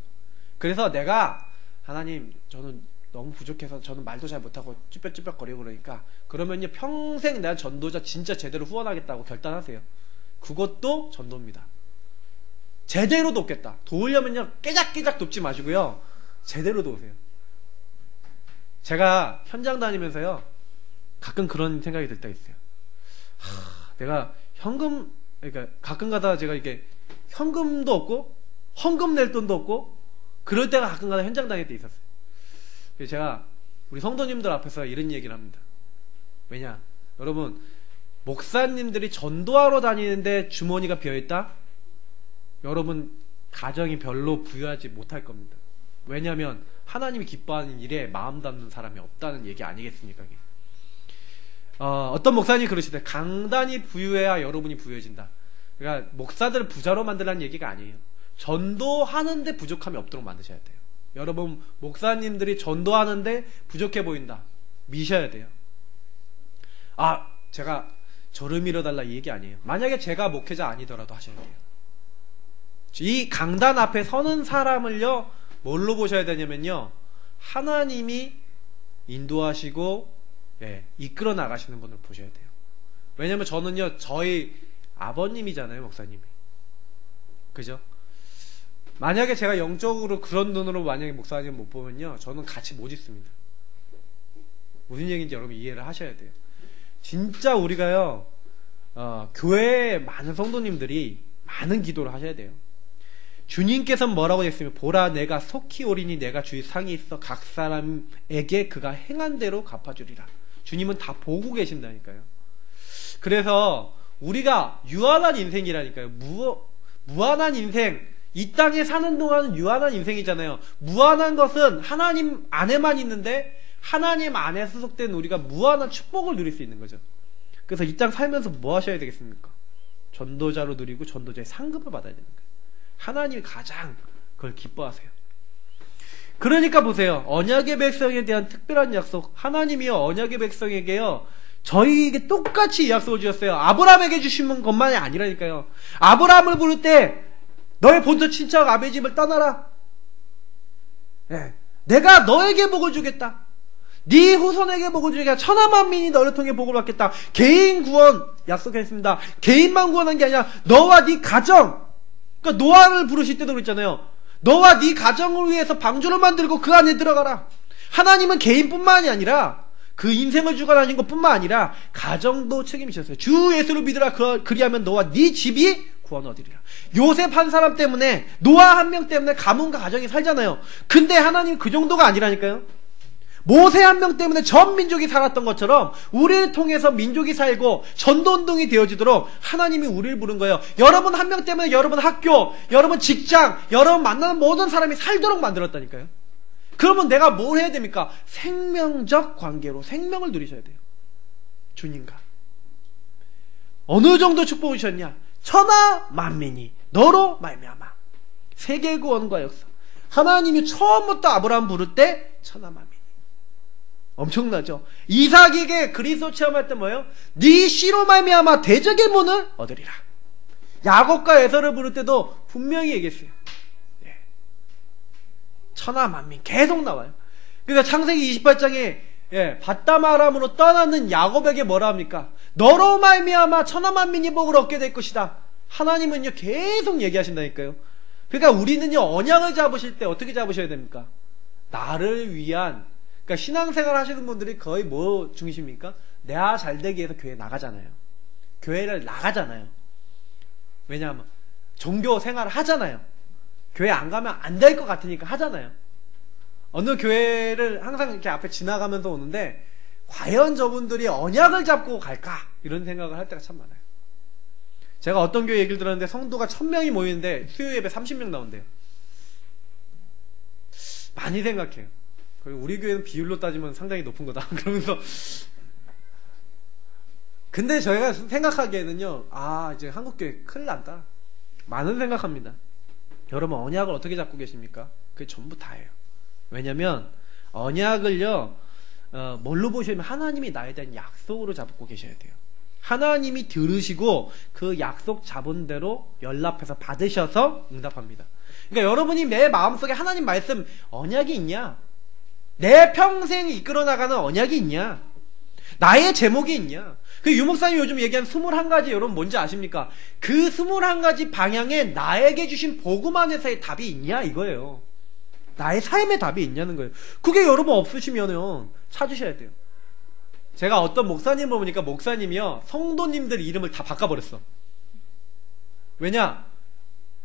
그래서 내가, 하나님 저는 너무 부족해서 저는 말도 잘 못하고 쭈뼛쭈뼛거리고 그러니까, 그러면요, 평생 내가 전도자 진짜 제대로 후원하겠다고 결단하세요. 그것도 전도입니다. 제대로 돕겠다. 도우려면요, 깨작깨작 돕지 마시고요, 제대로 도우세요. 제가 현장 다니면서요, 가끔 그런 생각이 들 때가 있어요. 내가 그러니까 가끔 가다가 제가 이게 현금도 없고 헌금 낼 돈도 없고 그럴 때가 가끔 가다 현장 다닐 때 있었어요. 그래서 제가 우리 성도님들 앞에서 이런 얘기를 합니다. 왜냐? 여러분, 목사님들이 전도하러 다니는데 주머니가 비어있다? 여러분, 가정이 별로 부유하지 못할 겁니다. 왜냐하면 하나님이 기뻐하는 일에 마음 담는 사람이 없다는 얘기 아니겠습니까? 어떤 목사님이 그러시대. 강단이 부유해야 여러분이 부유해진다. 그러니까 목사들을 부자로 만들라는 얘기가 아니에요. 전도하는데 부족함이 없도록 만드셔야 돼요. 여러분, 목사님들이 전도하는데 부족해 보인다, 미셔야 돼요. 제가 저를 밀어달라 이 얘기 아니에요. 만약에 제가 목회자 아니더라도 하셔야 돼요. 이 강단 앞에 서는 사람을요, 뭘로 보셔야 되냐면요, 하나님이 인도하시고 이끌어 나가시는 분을 보셔야 돼요. 왜냐면 저는요, 저희 아버님이잖아요, 목사님이. 그죠? 만약에 제가 영적으로 그런 눈으로 만약에 목사님 못 보면요, 저는 같이 못 있습니다. 무슨 얘기인지 여러분 이해를 하셔야 돼요. 진짜 우리가요, 교회에 많은 성도님들이 많은 기도를 하셔야 돼요. 주님께서는 뭐라고 했으면, 보라 내가 속히 오리니 내가 주의 상이 있어 각 사람에게 그가 행한 대로 갚아주리라. 주님은 다 보고 계신다니까요. 그래서 우리가 유한한 인생이라니까요. 무한한 인생, 이 땅에 사는 동안은 유한한 인생이잖아요. 무한한 것은 하나님 안에만 있는데, 하나님 안에 소속된 우리가 무한한 축복을 누릴 수 있는 거죠. 그래서 이 땅 살면서 뭐 하셔야 되겠습니까? 전도자로 누리고 전도자의 상급을 받아야 되는 거예요. 하나님이 가장 그걸 기뻐하세요. 그러니까 보세요. 언약의 백성에 대한 특별한 약속, 하나님이요, 언약의 백성에게요, 저희에게 똑같이 이 약속을 주셨어요. 아브라함에게 주신 것만이 아니라니까요. 아브라함을 부를 때 너의 본토 친척 아베 집을 떠나라. 내가 너에게 복을 주겠다. 네 후손에게 복을 주겠다. 천하 만민이 너를 통해 복을 받겠다. 개인 구원 약속했습니다. 개인만 구원한 게 아니라 너와 네 가정. 그러니까 노아를 부르실 때도 그랬잖아요. 너와 네 가정을 위해서 방주를 만들고 그 안에 들어가라. 하나님은 개인뿐만이 아니라 그 인생을 주관하신 것뿐만 아니라 가정도 책임지셨어요. 주 예수를 믿으라. 그리하면 너와 네 집이 구원 얻으리라. 요셉 한 사람 때문에, 노아 한 명 때문에 가문과 가정이 살잖아요. 근데 하나님 그 정도가 아니라니까요. 모세 한 명 때문에 전 민족이 살았던 것처럼 우리를 통해서 민족이 살고 전도운동이 되어지도록 하나님이 우리를 부른 거예요. 여러분 한 명 때문에 여러분 학교, 여러분 직장, 여러분 만나는 모든 사람이 살도록 만들었다니까요. 그러면 내가 뭘 해야 됩니까? 생명적 관계로 생명을 누리셔야 돼요. 주님과. 어느 정도 축복을 주셨냐? 천하 만민이 너로 말미암아. 세계 구원과 역사. 하나님이 처음부터 아브라함 부를 때 천하 만민. 엄청나죠? 이삭에게 그리스도 체험할 때 뭐예요? 네 씨로 말미암아 대적의 문을 얻으리라. 야곱과 에서를 부를 때도 분명히 얘기했어요. 천하 만민 계속 나와요. 그러니까 창세기 28장에 바담 아람으로 떠나는 야곱에게 뭐라 합니까? 너로 말미암아 천하 만민이 복을 얻게 될 것이다. 하나님은요 계속 얘기하신다니까요. 그러니까 우리는요 언약을 잡으실 때 어떻게 잡으셔야 됩니까? 나를 위한, 그러니까 신앙생활 하시는 분들이 거의 뭐 중심입니까? 내가 잘되기 위해서 교회 나가잖아요. 교회를 나가잖아요. 왜냐하면 종교 생활을 하잖아요. 교회 안 가면 안 될 것 같으니까 하잖아요. 어느 교회를 항상 이렇게 앞에 지나가면서 오는데 과연 저분들이 언약을 잡고 갈까? 이런 생각을 할 때가 참 많아요. 제가 어떤 교회 얘기를 들었는데 성도가 1000명이 모이는데 수요 예배 30명 나온대요. 많이 생각해요. 그리고 우리 교회는 비율로 따지면 상당히 높은 거다. 그러면서 근데 저희가 생각하기에는요, 이제 한국교회 큰일 난다. 많은 생각합니다. 여러분 언약을 어떻게 잡고 계십니까? 그게 전부 다예요. 왜냐면 언약을요 뭘로 보시면 하나님이 나에 대한 약속으로 잡고 계셔야 돼요. 하나님이 들으시고 그 약속 잡은 대로 연락해서 받으셔서 응답합니다. 그러니까 여러분이 내 마음속에 하나님 말씀 언약이 있냐? 내 평생 이끌어 나가는 언약이 있냐? 나의 제목이 있냐? 그 유목사님 요즘 얘기한 21가지 여러분 뭔지 아십니까? 그 21가지 방향에 나에게 주신 복음 안에서의 답이 있냐 이거예요. 나의 삶의 답이 있냐는 거예요. 그게 여러분 없으시면은 찾으셔야 돼요. 제가 어떤 목사님을 보니까 목사님이요 성도님들 이름을 다 바꿔버렸어. 왜냐?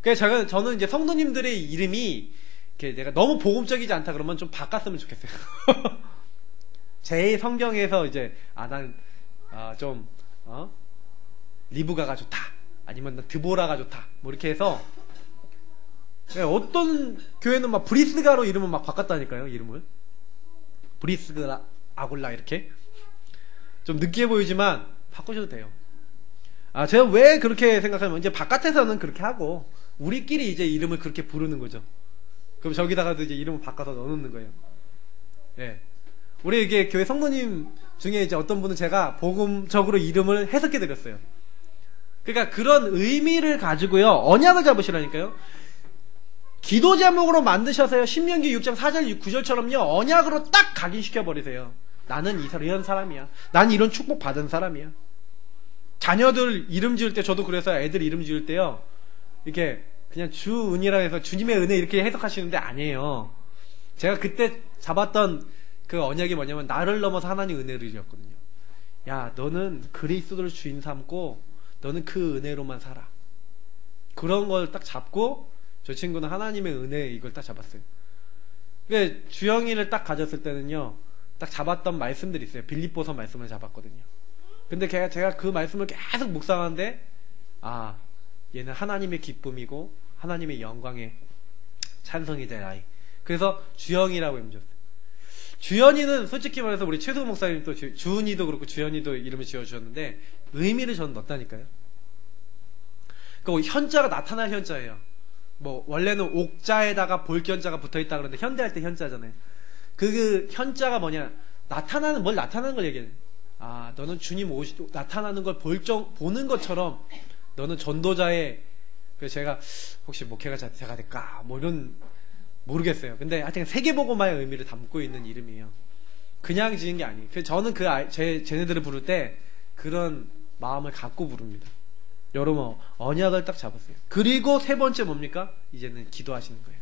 그래서 저는 이제 성도님들의 이름이 이렇게 내가 너무 복음적이지 않다 그러면 좀 바꿨으면 좋겠어요. 제 성경에서 이제 리브가가 좋다, 아니면 드보라가 좋다, 뭐 이렇게 해서 어떤 교회는 막 브리스가로 이름을 막 바꿨다니까요. 이름을 브리스가 아골라 이렇게 좀 느끼해 보이지만 바꾸셔도 돼요. 제가 왜 그렇게 생각하면 이제 바깥에서는 그렇게 하고 우리끼리 이제 이름을 그렇게 부르는 거죠. 그럼 저기다가도 이제 이름을 바꿔서 넣어놓는 거예요. 우리 이게 교회 성도님 중에 이제 어떤 분은 제가 복음적으로 이름을 해석해 드렸어요. 그러니까 그런 의미를 가지고요, 언약을 잡으시라니까요. 기도 제목으로 만드셔서요, 신명기 6장 4절 9절처럼요 언약으로 딱 각인시켜 버리세요. 나는 이런 사람이야. 난 이런 축복 받은 사람이야. 자녀들 이름 지을 때, 저도 그래서 애들 이름 지을 때요, 이렇게 그냥 주은이라 해서 주님의 은혜 이렇게 해석하시는데 아니에요. 제가 그때 잡았던 그 언약이 뭐냐면, 나를 넘어서 하나님 은혜를 지었거든요. 야, 너는 그리스도를 주인 삼고 너는 그 은혜로만 살아. 그런 걸 딱 잡고, 저 친구는 하나님의 은혜 이걸 딱 잡았어요. 그러니까 주영이를 딱 가졌을 때는요, 딱 잡았던 말씀들이 있어요. 빌립보서 말씀을 잡았거든요. 근데 제가 그 말씀을 계속 묵상하는데, 아, 얘는 하나님의 기쁨이고 하나님의 영광의 찬성이 될 아이. 그래서 주영이라고 이름 지었어요. 주연이는 솔직히 말해서 우리 최수 목사님 또 주은이도 그렇고 주연이도 이름을 지어주셨는데 의미를 저는 넣었다니까요. 그 현자가 나타날 현자예요. 뭐 원래는 옥자에다가 볼견자가 붙어있다 그러는데 현대할 때 현자잖아요. 그 현자가 뭐냐, 나타나는 걸 얘기해요. 아, 너는 주님 나타나는 걸 보는 것처럼 너는 전도자의, 그래서 제가 혹시 목회가 자체가 될까 뭐 이런, 모르겠어요. 근데 하여튼 세계복음화의 의미를 담고 있는 이름이에요. 그냥 지은 게 아니에요. 그래서 저는 쟤네들을 부를 때 그런 마음을 갖고 부릅니다. 여러분, 언약을 딱 잡았어요. 그리고 세 번째 뭡니까? 이제는 기도하시는 거예요.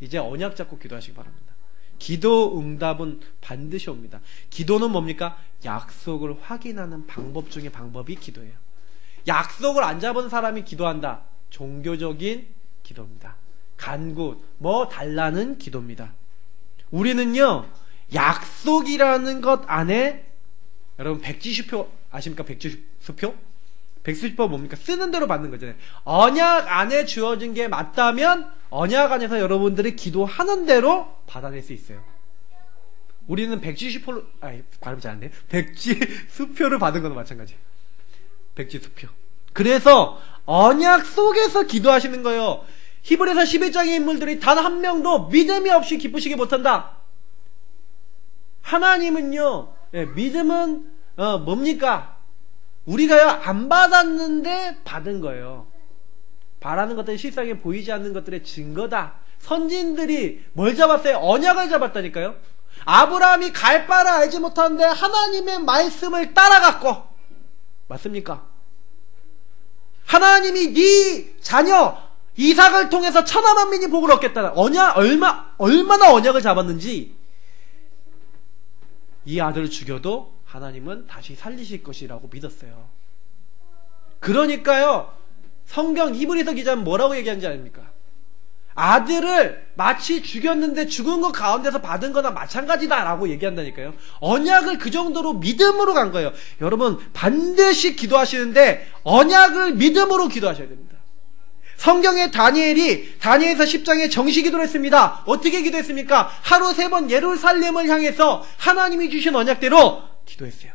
이제 언약 잡고 기도하시기 바랍니다. 기도 응답은 반드시 옵니다. 기도는 뭡니까? 약속을 확인하는 방법 중에 방법이 기도예요. 약속을 안 잡은 사람이 기도한다. 종교적인 기도입니다. 간구, 뭐 달라는 기도입니다. 우리는요, 약속이라는 것 안에, 여러분 백지수표 아십니까? 백지수표? 백지수표 뭡니까? 쓰는 대로 받는 거잖아요. 언약 안에 주어진 게 맞다면 언약 안에서 여러분들이 기도하는 대로 받아낼 수 있어요. 우리는 백지수표를, 발음 잘 안 돼요. 백지수표를 받은 거나 마찬가지예요. 백지수표. 그래서 언약 속에서 기도하시는 거예요. 히브리서 11장의 인물들이 단 한 명도 믿음이 없이 기쁘시게 못한다. 하나님은요, 믿음은 뭡니까? 우리가요 안 받았는데 받은 거예요. 바라는 것들이 실상에 보이지 않는 것들의 증거다. 선진들이 뭘 잡았어요? 언약을 잡았다니까요. 아브라함이 갈 바를 알지 못하는데 하나님의 말씀을 따라갔고, 맞습니까? 하나님이 네 자녀 이삭을 통해서 천하 만민이 복을 얻겠다는 얼마나 언약을 잡았는지, 이 아들을 죽여도 하나님은 다시 살리실 것이라고 믿었어요. 그러니까요, 성경 히브리서 기자는 뭐라고 얘기하는지 아닙니까? 아들을 마치 죽였는데 죽은 것 가운데서 받은 거나 마찬가지다라고 얘기한다니까요. 언약을 그 정도로 믿음으로 간 거예요. 여러분, 반드시 기도하시는데 언약을 믿음으로 기도하셔야 됩니다. 성경의 다니엘서 10장에 정시 기도를 했습니다. 어떻게 기도했습니까? 하루 3번 예루살렘을 향해서 하나님이 주신 언약대로 기도했어요.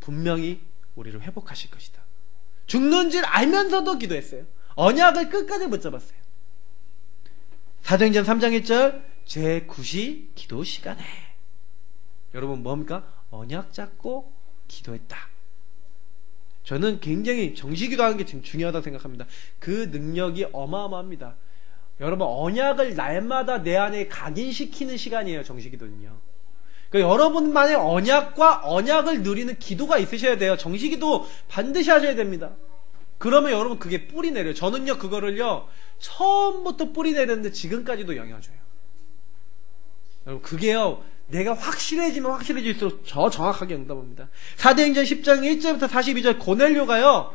분명히 우리를 회복하실 것이다. 죽는 줄 알면서도 기도했어요. 언약을 끝까지 붙잡았어요. 사도행전 3장 1절 제9시 기도 시간에, 여러분 뭡니까? 언약 잡고 기도했다. 저는 굉장히 정시기도하는 게 지금 중요하다고 생각합니다. 그 능력이 어마어마합니다. 여러분, 언약을 날마다 내 안에 각인시키는 시간이에요, 정시기도는요. 그러니까 여러분만의 언약을 누리는 기도가 있으셔야 돼요. 정시기도 반드시 하셔야 됩니다. 그러면 여러분 그게 뿌리 내려요. 저는요 그거를요 처음부터 뿌리 내렸는데 지금까지도 영향을 줘요. 여러분 그게요, 내가 확실해지면 확실해질수록 더 정확하게 응답합니다. 사도행전 10장 1절부터 42절 고넬료가요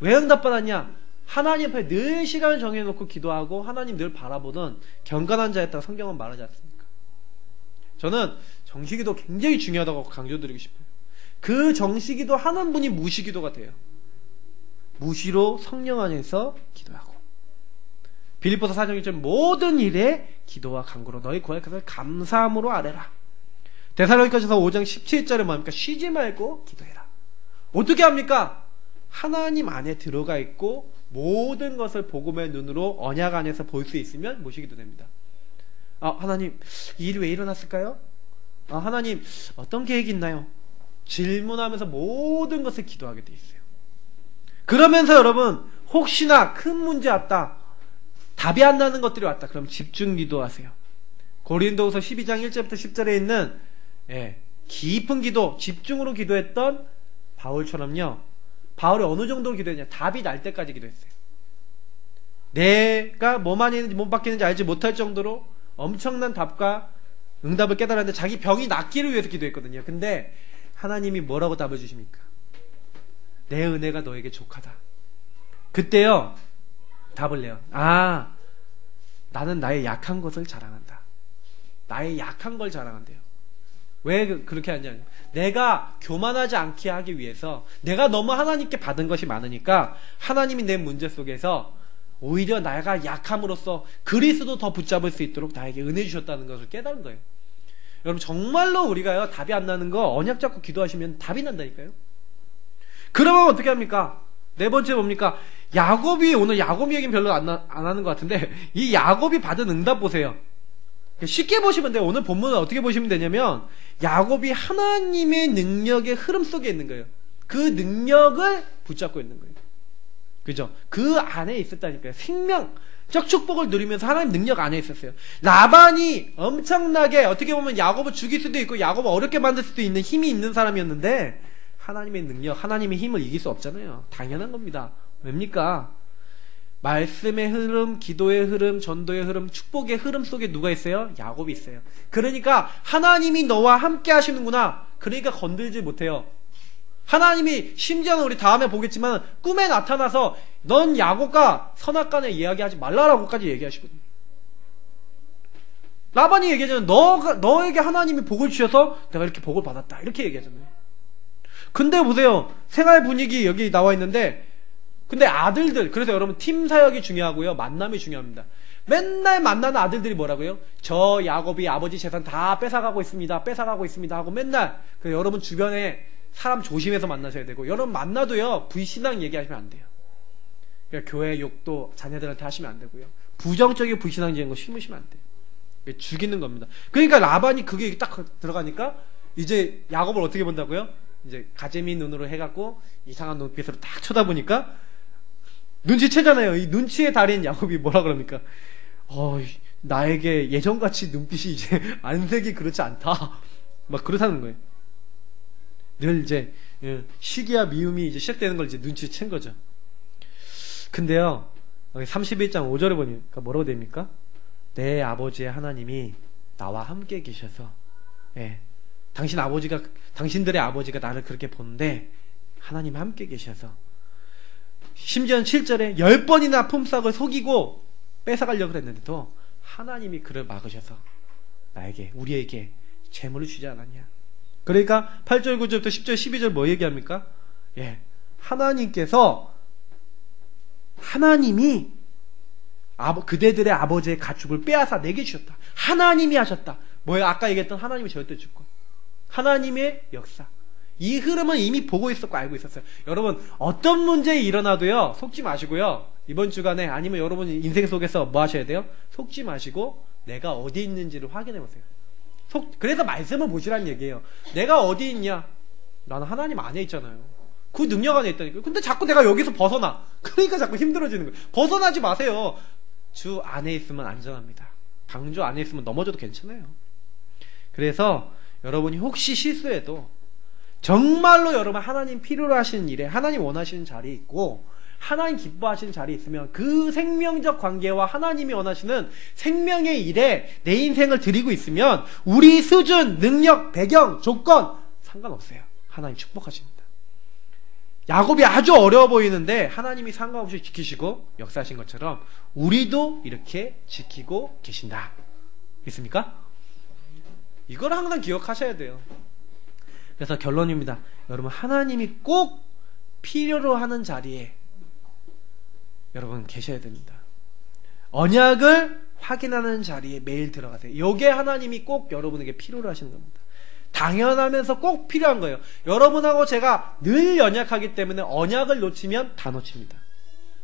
왜 응답받았냐? 하나님 앞에 늘 시간을 정해놓고 기도하고 하나님 늘 바라보던 경건한 자였다고 성경은 말하지 않습니까? 저는 정시기도 굉장히 중요하다고 강조드리고 싶어요. 그 정시기도 하는 분이 무시기도가 돼요. 무시로 성령 안에서 기도하고, 빌립보서 4장 1절 모든 일에 기도와 간구로 너희 구할 것을 감사함으로 아뢰라. 데살로니가전서 5장 17절에 뭡니까? 쉬지 말고 기도해라. 어떻게 합니까? 하나님 안에 들어가 있고 모든 것을 복음의 눈으로 언약 안에서 볼 수 있으면 무시기도 됩니다. 하나님, 이 일이 왜 일어났을까요? 하나님 어떤 계획이 있나요? 질문하면서 모든 것을 기도하게 돼 있어요. 그러면서 여러분 혹시나 큰 문제 왔다, 답이 안 나는 것들이 왔다, 그럼 집중 기도하세요. 고린도후서 12장 1절부터 10절에 있는 깊은 기도, 집중으로 기도했던 바울처럼요, 바울이 어느 정도로 기도했냐, 답이 날 때까지 기도했어요. 내가 뭐만 있는지 못 받겠는지 알지 못할 정도로 엄청난 답과 응답을 깨달았는데 자기 병이 낫기를 위해서 기도했거든요. 근데 하나님이 뭐라고 답을 주십니까? 내 은혜가 너에게 족하다. 그때요 답을 내요. 나는 나의 약한 것을 자랑한다. 나의 약한 걸 자랑한대요. 왜 그렇게 하냐, 내가 교만하지 않게 하기 위해서, 내가 너무 하나님께 받은 것이 많으니까 하나님이 내 문제 속에서 오히려 내가 약함으로써 그리스도 더 붙잡을 수 있도록 나에게 은혜 주셨다는 것을 깨달은 거예요. 여러분 정말로 우리가요 답이 안 나는 거 언약 잡고 기도하시면 답이 난다니까요. 그러면 어떻게 합니까? 네 번째 뭡니까? 야곱이, 오늘 야곱 얘기는 별로 안 하는 것 같은데 이 야곱이 받은 응답 보세요. 쉽게 보시면 돼요. 오늘 본문을 어떻게 보시면 되냐면 야곱이 하나님의 능력의 흐름 속에 있는 거예요. 그 능력을 붙잡고 있는 거예요. 그죠? 그 안에 있었다니까요. 생명적 축복을 누리면서 하나님 능력 안에 있었어요. 라반이 엄청나게 어떻게 보면 야곱을 죽일 수도 있고 야곱을 어렵게 만들 수도 있는 힘이 있는 사람이었는데 하나님의 능력, 하나님의 힘을 이길 수 없잖아요. 당연한 겁니다. 왜입니까? 말씀의 흐름, 기도의 흐름, 전도의 흐름, 축복의 흐름 속에 누가 있어요? 야곱이 있어요. 그러니까 하나님이 너와 함께 하시는구나. 그러니까 건들지 못해요. 하나님이 심지어는 우리 다음에 보겠지만 꿈에 나타나서 넌 야곱과 선악간에 이야기하지 말라라고까지 얘기하시거든요. 라반이 얘기하잖아요. 너에게 하나님이 복을 주셔서 내가 이렇게 복을 받았다, 이렇게 얘기하잖아요. 근데 보세요, 생활 분위기 여기 나와 있는데, 근데 아들들, 그래서 여러분 팀 사역이 중요하고요, 만남이 중요합니다. 맨날 만나는 아들들이 뭐라고요? 저 야곱이 아버지 재산 다 뺏어가고 있습니다, 뺏어가고 있습니다 하고 맨날. 여러분 주변에 사람 조심해서 만나셔야 되고, 여러분 만나도요 불신앙 얘기하시면 안 돼요. 그러니까 교회 욕도 자녀들한테 하시면 안 되고요, 부정적인 불신앙적인 거 심으시면 안 돼요. 죽이는 겁니다. 그러니까 라반이 그게 딱 들어가니까 이제 야곱을 어떻게 본다고요? 이제 가재미 눈으로 해갖고 이상한 눈빛으로 딱 쳐다보니까 눈치채잖아요. 이 눈치의 달인 야곱이 뭐라 그럽니까? 나에게 예전같이 눈빛이 이제 안색이 그렇지 않다, 막 그렇다는 거예요. 늘 이제 시기와 미움이 이제 시작되는 걸 이제 눈치챈 거죠. 근데요 31장 5절에 보니까 뭐라고 됩니까? 내 아버지의 하나님이 나와 함께 계셔서, 당신들의 아버지가 나를 그렇게 보는데 하나님이 함께 계셔서, 심지어는 7절에 10번이나 품삯을 속이고 뺏어가려고 했는데도 하나님이 그를 막으셔서 우리에게 재물을 주지 않았냐. 그러니까 8절 9절부터 10절 12절 뭐 얘기합니까? 하나님이 그대들의 아버지의 가축을 빼앗아 내게 주셨다. 하나님이 하셨다. 뭐예요? 아까 얘기했던 하나님의 절대 주권, 하나님의 역사. 이 흐름은 이미 보고 있었고 알고 있었어요. 여러분 어떤 문제 일어나도요 속지 마시고요, 이번 주간에 아니면 여러분 인생 속에서 뭐 하셔야 돼요? 속지 마시고 내가 어디 있는지를 확인해 보세요. 그래서 말씀을 보시라는 얘기예요. 내가 어디 있냐? 나는 하나님 안에 있잖아요. 그 능력 안에 있다니까요. 근데 자꾸 내가 여기서 벗어나. 그러니까 자꾸 힘들어지는 거예요. 벗어나지 마세요. 주 안에 있으면 안전합니다. 방주 안에 있으면 넘어져도 괜찮아요. 그래서 여러분이 혹시 실수해도 정말로 여러분 하나님 필요로 하시는 일에, 하나님 원하시는 자리에 있고 하나님 기뻐하시는 자리에 있으면 그 생명적 관계와 하나님이 원하시는 생명의 일에 내 인생을 드리고 있으면 우리 수준, 능력, 배경, 조건 상관없어요. 하나님 축복하십니다. 야곱이 아주 어려워 보이는데 하나님이 상관없이 지키시고 역사하신 것처럼 우리도 이렇게 지키고 계신다. 있습니까? 이걸 항상 기억하셔야 돼요. 그래서 결론입니다. 여러분 하나님이 꼭 필요로 하는 자리에 여러분 계셔야 됩니다. 언약을 확인하는 자리에 매일 들어가세요. 이게 하나님이 꼭 여러분에게 필요로 하시는 겁니다. 당연하면서 꼭 필요한 거예요. 여러분하고 제가 늘 연약하기 때문에 언약을 놓치면 다 놓칩니다.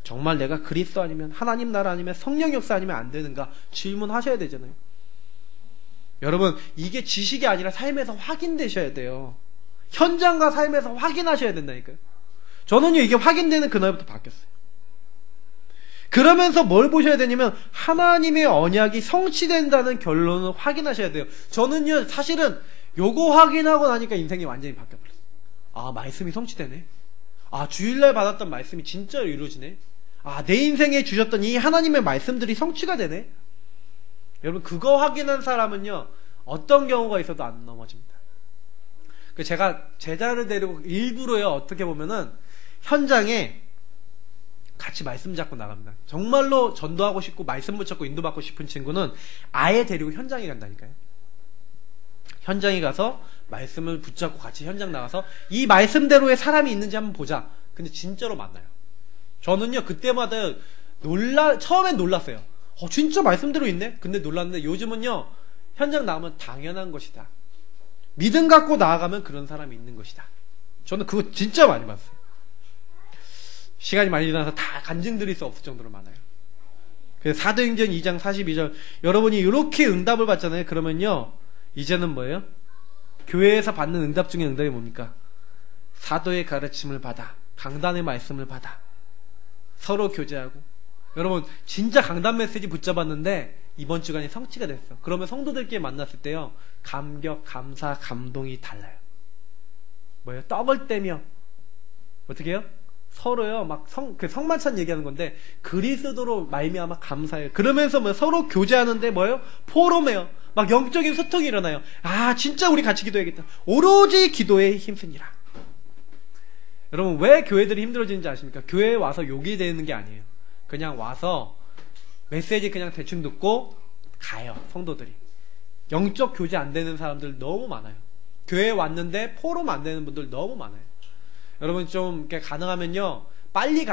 정말 내가 그리스도 아니면 하나님 나라 아니면 성령 역사 아니면 안 되는가 질문하셔야 되잖아요. 여러분, 이게 지식이 아니라 삶에서 확인되셔야 돼요. 현장과 삶에서 확인하셔야 된다니까요. 저는요, 이게 확인되는 그날부터 바뀌었어요. 그러면서 뭘 보셔야 되냐면 하나님의 언약이 성취된다는 결론을 확인하셔야 돼요. 저는요, 사실은 요거 확인하고 나니까 인생이 완전히 바뀌어버렸어요. 아, 말씀이 성취되네. 아, 주일날 받았던 말씀이 진짜로 이루어지네. 아, 내 인생에 주셨던 이 하나님의 말씀들이 성취가 되네. 여러분, 그거 확인한 사람은요, 어떤 경우가 있어도 안 넘어집니다. 제가 제자를 데리고 일부러요, 어떻게 보면은 현장에 같이 말씀 잡고 나갑니다. 정말로 전도하고 싶고 말씀 붙잡고 인도받고 싶은 친구는 아예 데리고 현장에 간다니까요. 현장에 가서 말씀을 붙잡고 같이 현장 나가서 이 말씀대로의 사람이 있는지 한번 보자. 근데 진짜로 만나요. 저는요, 그때마다 처음엔 놀랐어요. 진짜 말씀대로 있네? 근데 놀랐는데 요즘은요, 현장 나오면 당연한 것이다. 믿음 갖고 나아가면 그런 사람이 있는 것이다. 저는 그거 진짜 많이 봤어요. 시간이 많이 지나서 다 간증드릴 수 없을 정도로 많아요. 그래서 사도행전 2장 42절, 여러분이 이렇게 응답을 받잖아요. 그러면요, 이제는 뭐예요? 교회에서 받는 응답 중에 응답이 뭡니까? 사도의 가르침을 받아, 강단의 말씀을 받아, 서로 교제하고. 여러분, 진짜 강단 메시지 붙잡았는데 이번 주간에 성취가 됐어. 그러면 성도들끼리 만났을 때요, 감격, 감사, 감동이 달라요. 뭐예요? 떡을 떼며 어떻게 해요? 서로요, 막 성만찬 얘기하는 건데 그리스도로 말미암아 감사해요. 그러면서 뭐 서로 교제하는데 뭐예요? 포럼해요. 막 영적인 소통이 일어나요. 아, 진짜 우리 같이 기도해야겠다. 오로지 기도에 힘쓰니라. 여러분, 왜 교회들이 힘들어지는지 아십니까? 교회에 와서 욕이 되는 게 아니에요. 그냥 와서 메시지 그냥 대충 듣고 가요. 성도들이. 영적 교제 안 되는 사람들 너무 많아요. 교회에 왔는데 포럼 안 되는 분들 너무 많아요. 여러분, 좀 이렇게 가능하면요, 빨리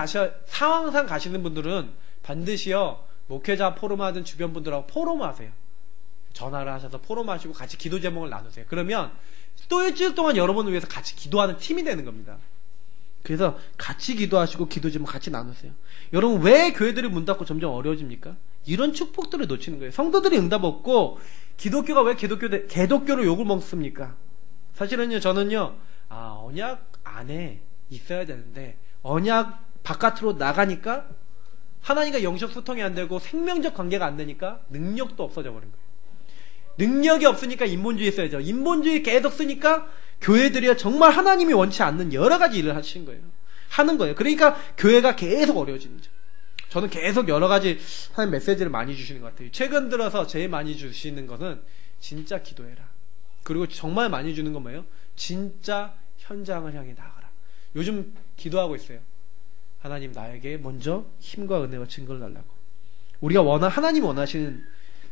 상황상 가시는 분들은 반드시요, 목회자 포럼하든 주변 분들하고 포럼하세요. 전화를 하셔서 포럼하시고 같이 기도 제목을 나누세요. 그러면 또 일주일 동안 여러분을 위해서 같이 기도하는 팀이 되는 겁니다. 그래서 같이 기도하시고 기도 제목 같이 나누세요. 여러분, 왜 교회들이 문 닫고 점점 어려워집니까? 이런 축복들을 놓치는 거예요. 성도들이 응답 없고 기독교가 왜 개독교로 욕을 먹습니까? 사실은요, 저는요, 언약 안에 있어야 되는데 언약 바깥으로 나가니까 하나님과 영적 소통이 안 되고 생명적 관계가 안 되니까 능력도 없어져 버린 거예요. 능력이 없으니까 인본주의 써야죠. 인본주의 계속 쓰니까 교회들이 정말 하나님이 원치 않는 여러 가지 일을 하는 거예요. 그러니까 교회가 계속 어려워지는 거죠. 저는 계속 여러 가지 하나님 메시지를 많이 주시는 것 같아요. 최근 들어서 제일 많이 주시는 것은 진짜 기도해라. 그리고 정말 많이 주는 건 뭐예요? 진짜 현장을 향해 나아가라. 요즘 기도하고 있어요. 하나님, 나에게 먼저 힘과 은혜와 증거를 달라고. 우리가 하나님 원하시는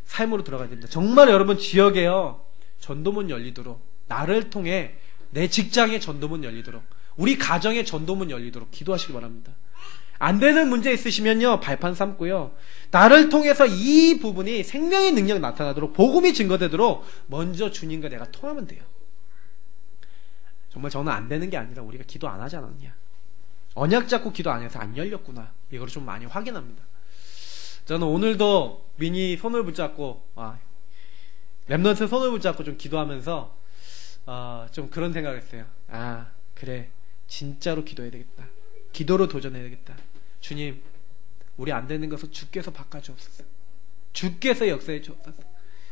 삶으로 들어가야 됩니다. 정말 여러분, 지역에요, 전도문 열리도록, 나를 통해 내 직장에 전도문 열리도록, 우리 가정에 전도문 열리도록 기도하시기 바랍니다. 안 되는 문제 있으시면요, 발판 삼고요, 나를 통해서 이 부분이 생명의 능력이 나타나도록, 복음이 증거되도록 먼저 주님과 내가 통하면 돼요. 정말 저는 안 되는 게 아니라 우리가 기도 안 하지 않았냐, 언약 잡고 기도 안 해서 안 열렸구나, 이걸 좀 많이 확인합니다. 저는 오늘도 민이 손을 붙잡고, 랩넌트 손을 붙잡고 좀 기도하면서 좀 그런 생각을 했어요. 그래, 진짜로 기도해야 되겠다. 기도로 도전해야 되겠다. 주님, 우리 안 되는 것을 주께서 바꿔주옵소서. 주께서 역사해 주옵소서.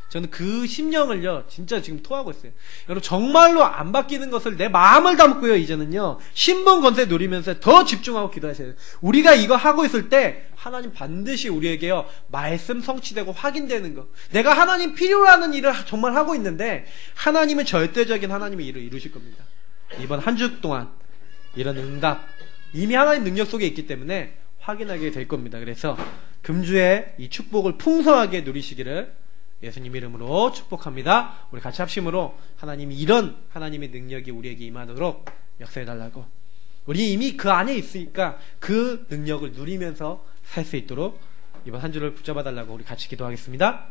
저는 그 심령을요, 진짜 지금 토하고 있어요. 여러분, 정말로 안 바뀌는 것을 내 마음을 담고요, 이제는요, 신분 건세 누리면서 더 집중하고 기도하셔야 돼요. 우리가 이거 하고 있을 때 하나님 반드시 우리에게요, 말씀 성취되고 확인되는 거, 내가 하나님 필요하는 일을 정말 하고 있는데 하나님은 절대적인 하나님의 일을 이루실 겁니다. 이번 한 주 동안 이런 응답 이미 하나님 능력 속에 있기 때문에 확인하게 될 겁니다. 그래서 금주에 이 축복을 풍성하게 누리시기를 예수님 이름으로 축복합니다. 우리 같이 합심으로 하나님이 이런 하나님의 능력이 우리에게 임하도록 역사해달라고, 우리 이미 그 안에 있으니까 그 능력을 누리면서 살 수 있도록 이번 한 주를 붙잡아달라고 우리 같이 기도하겠습니다.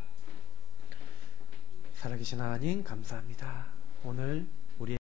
살아계신 하나님, 감사합니다. 오늘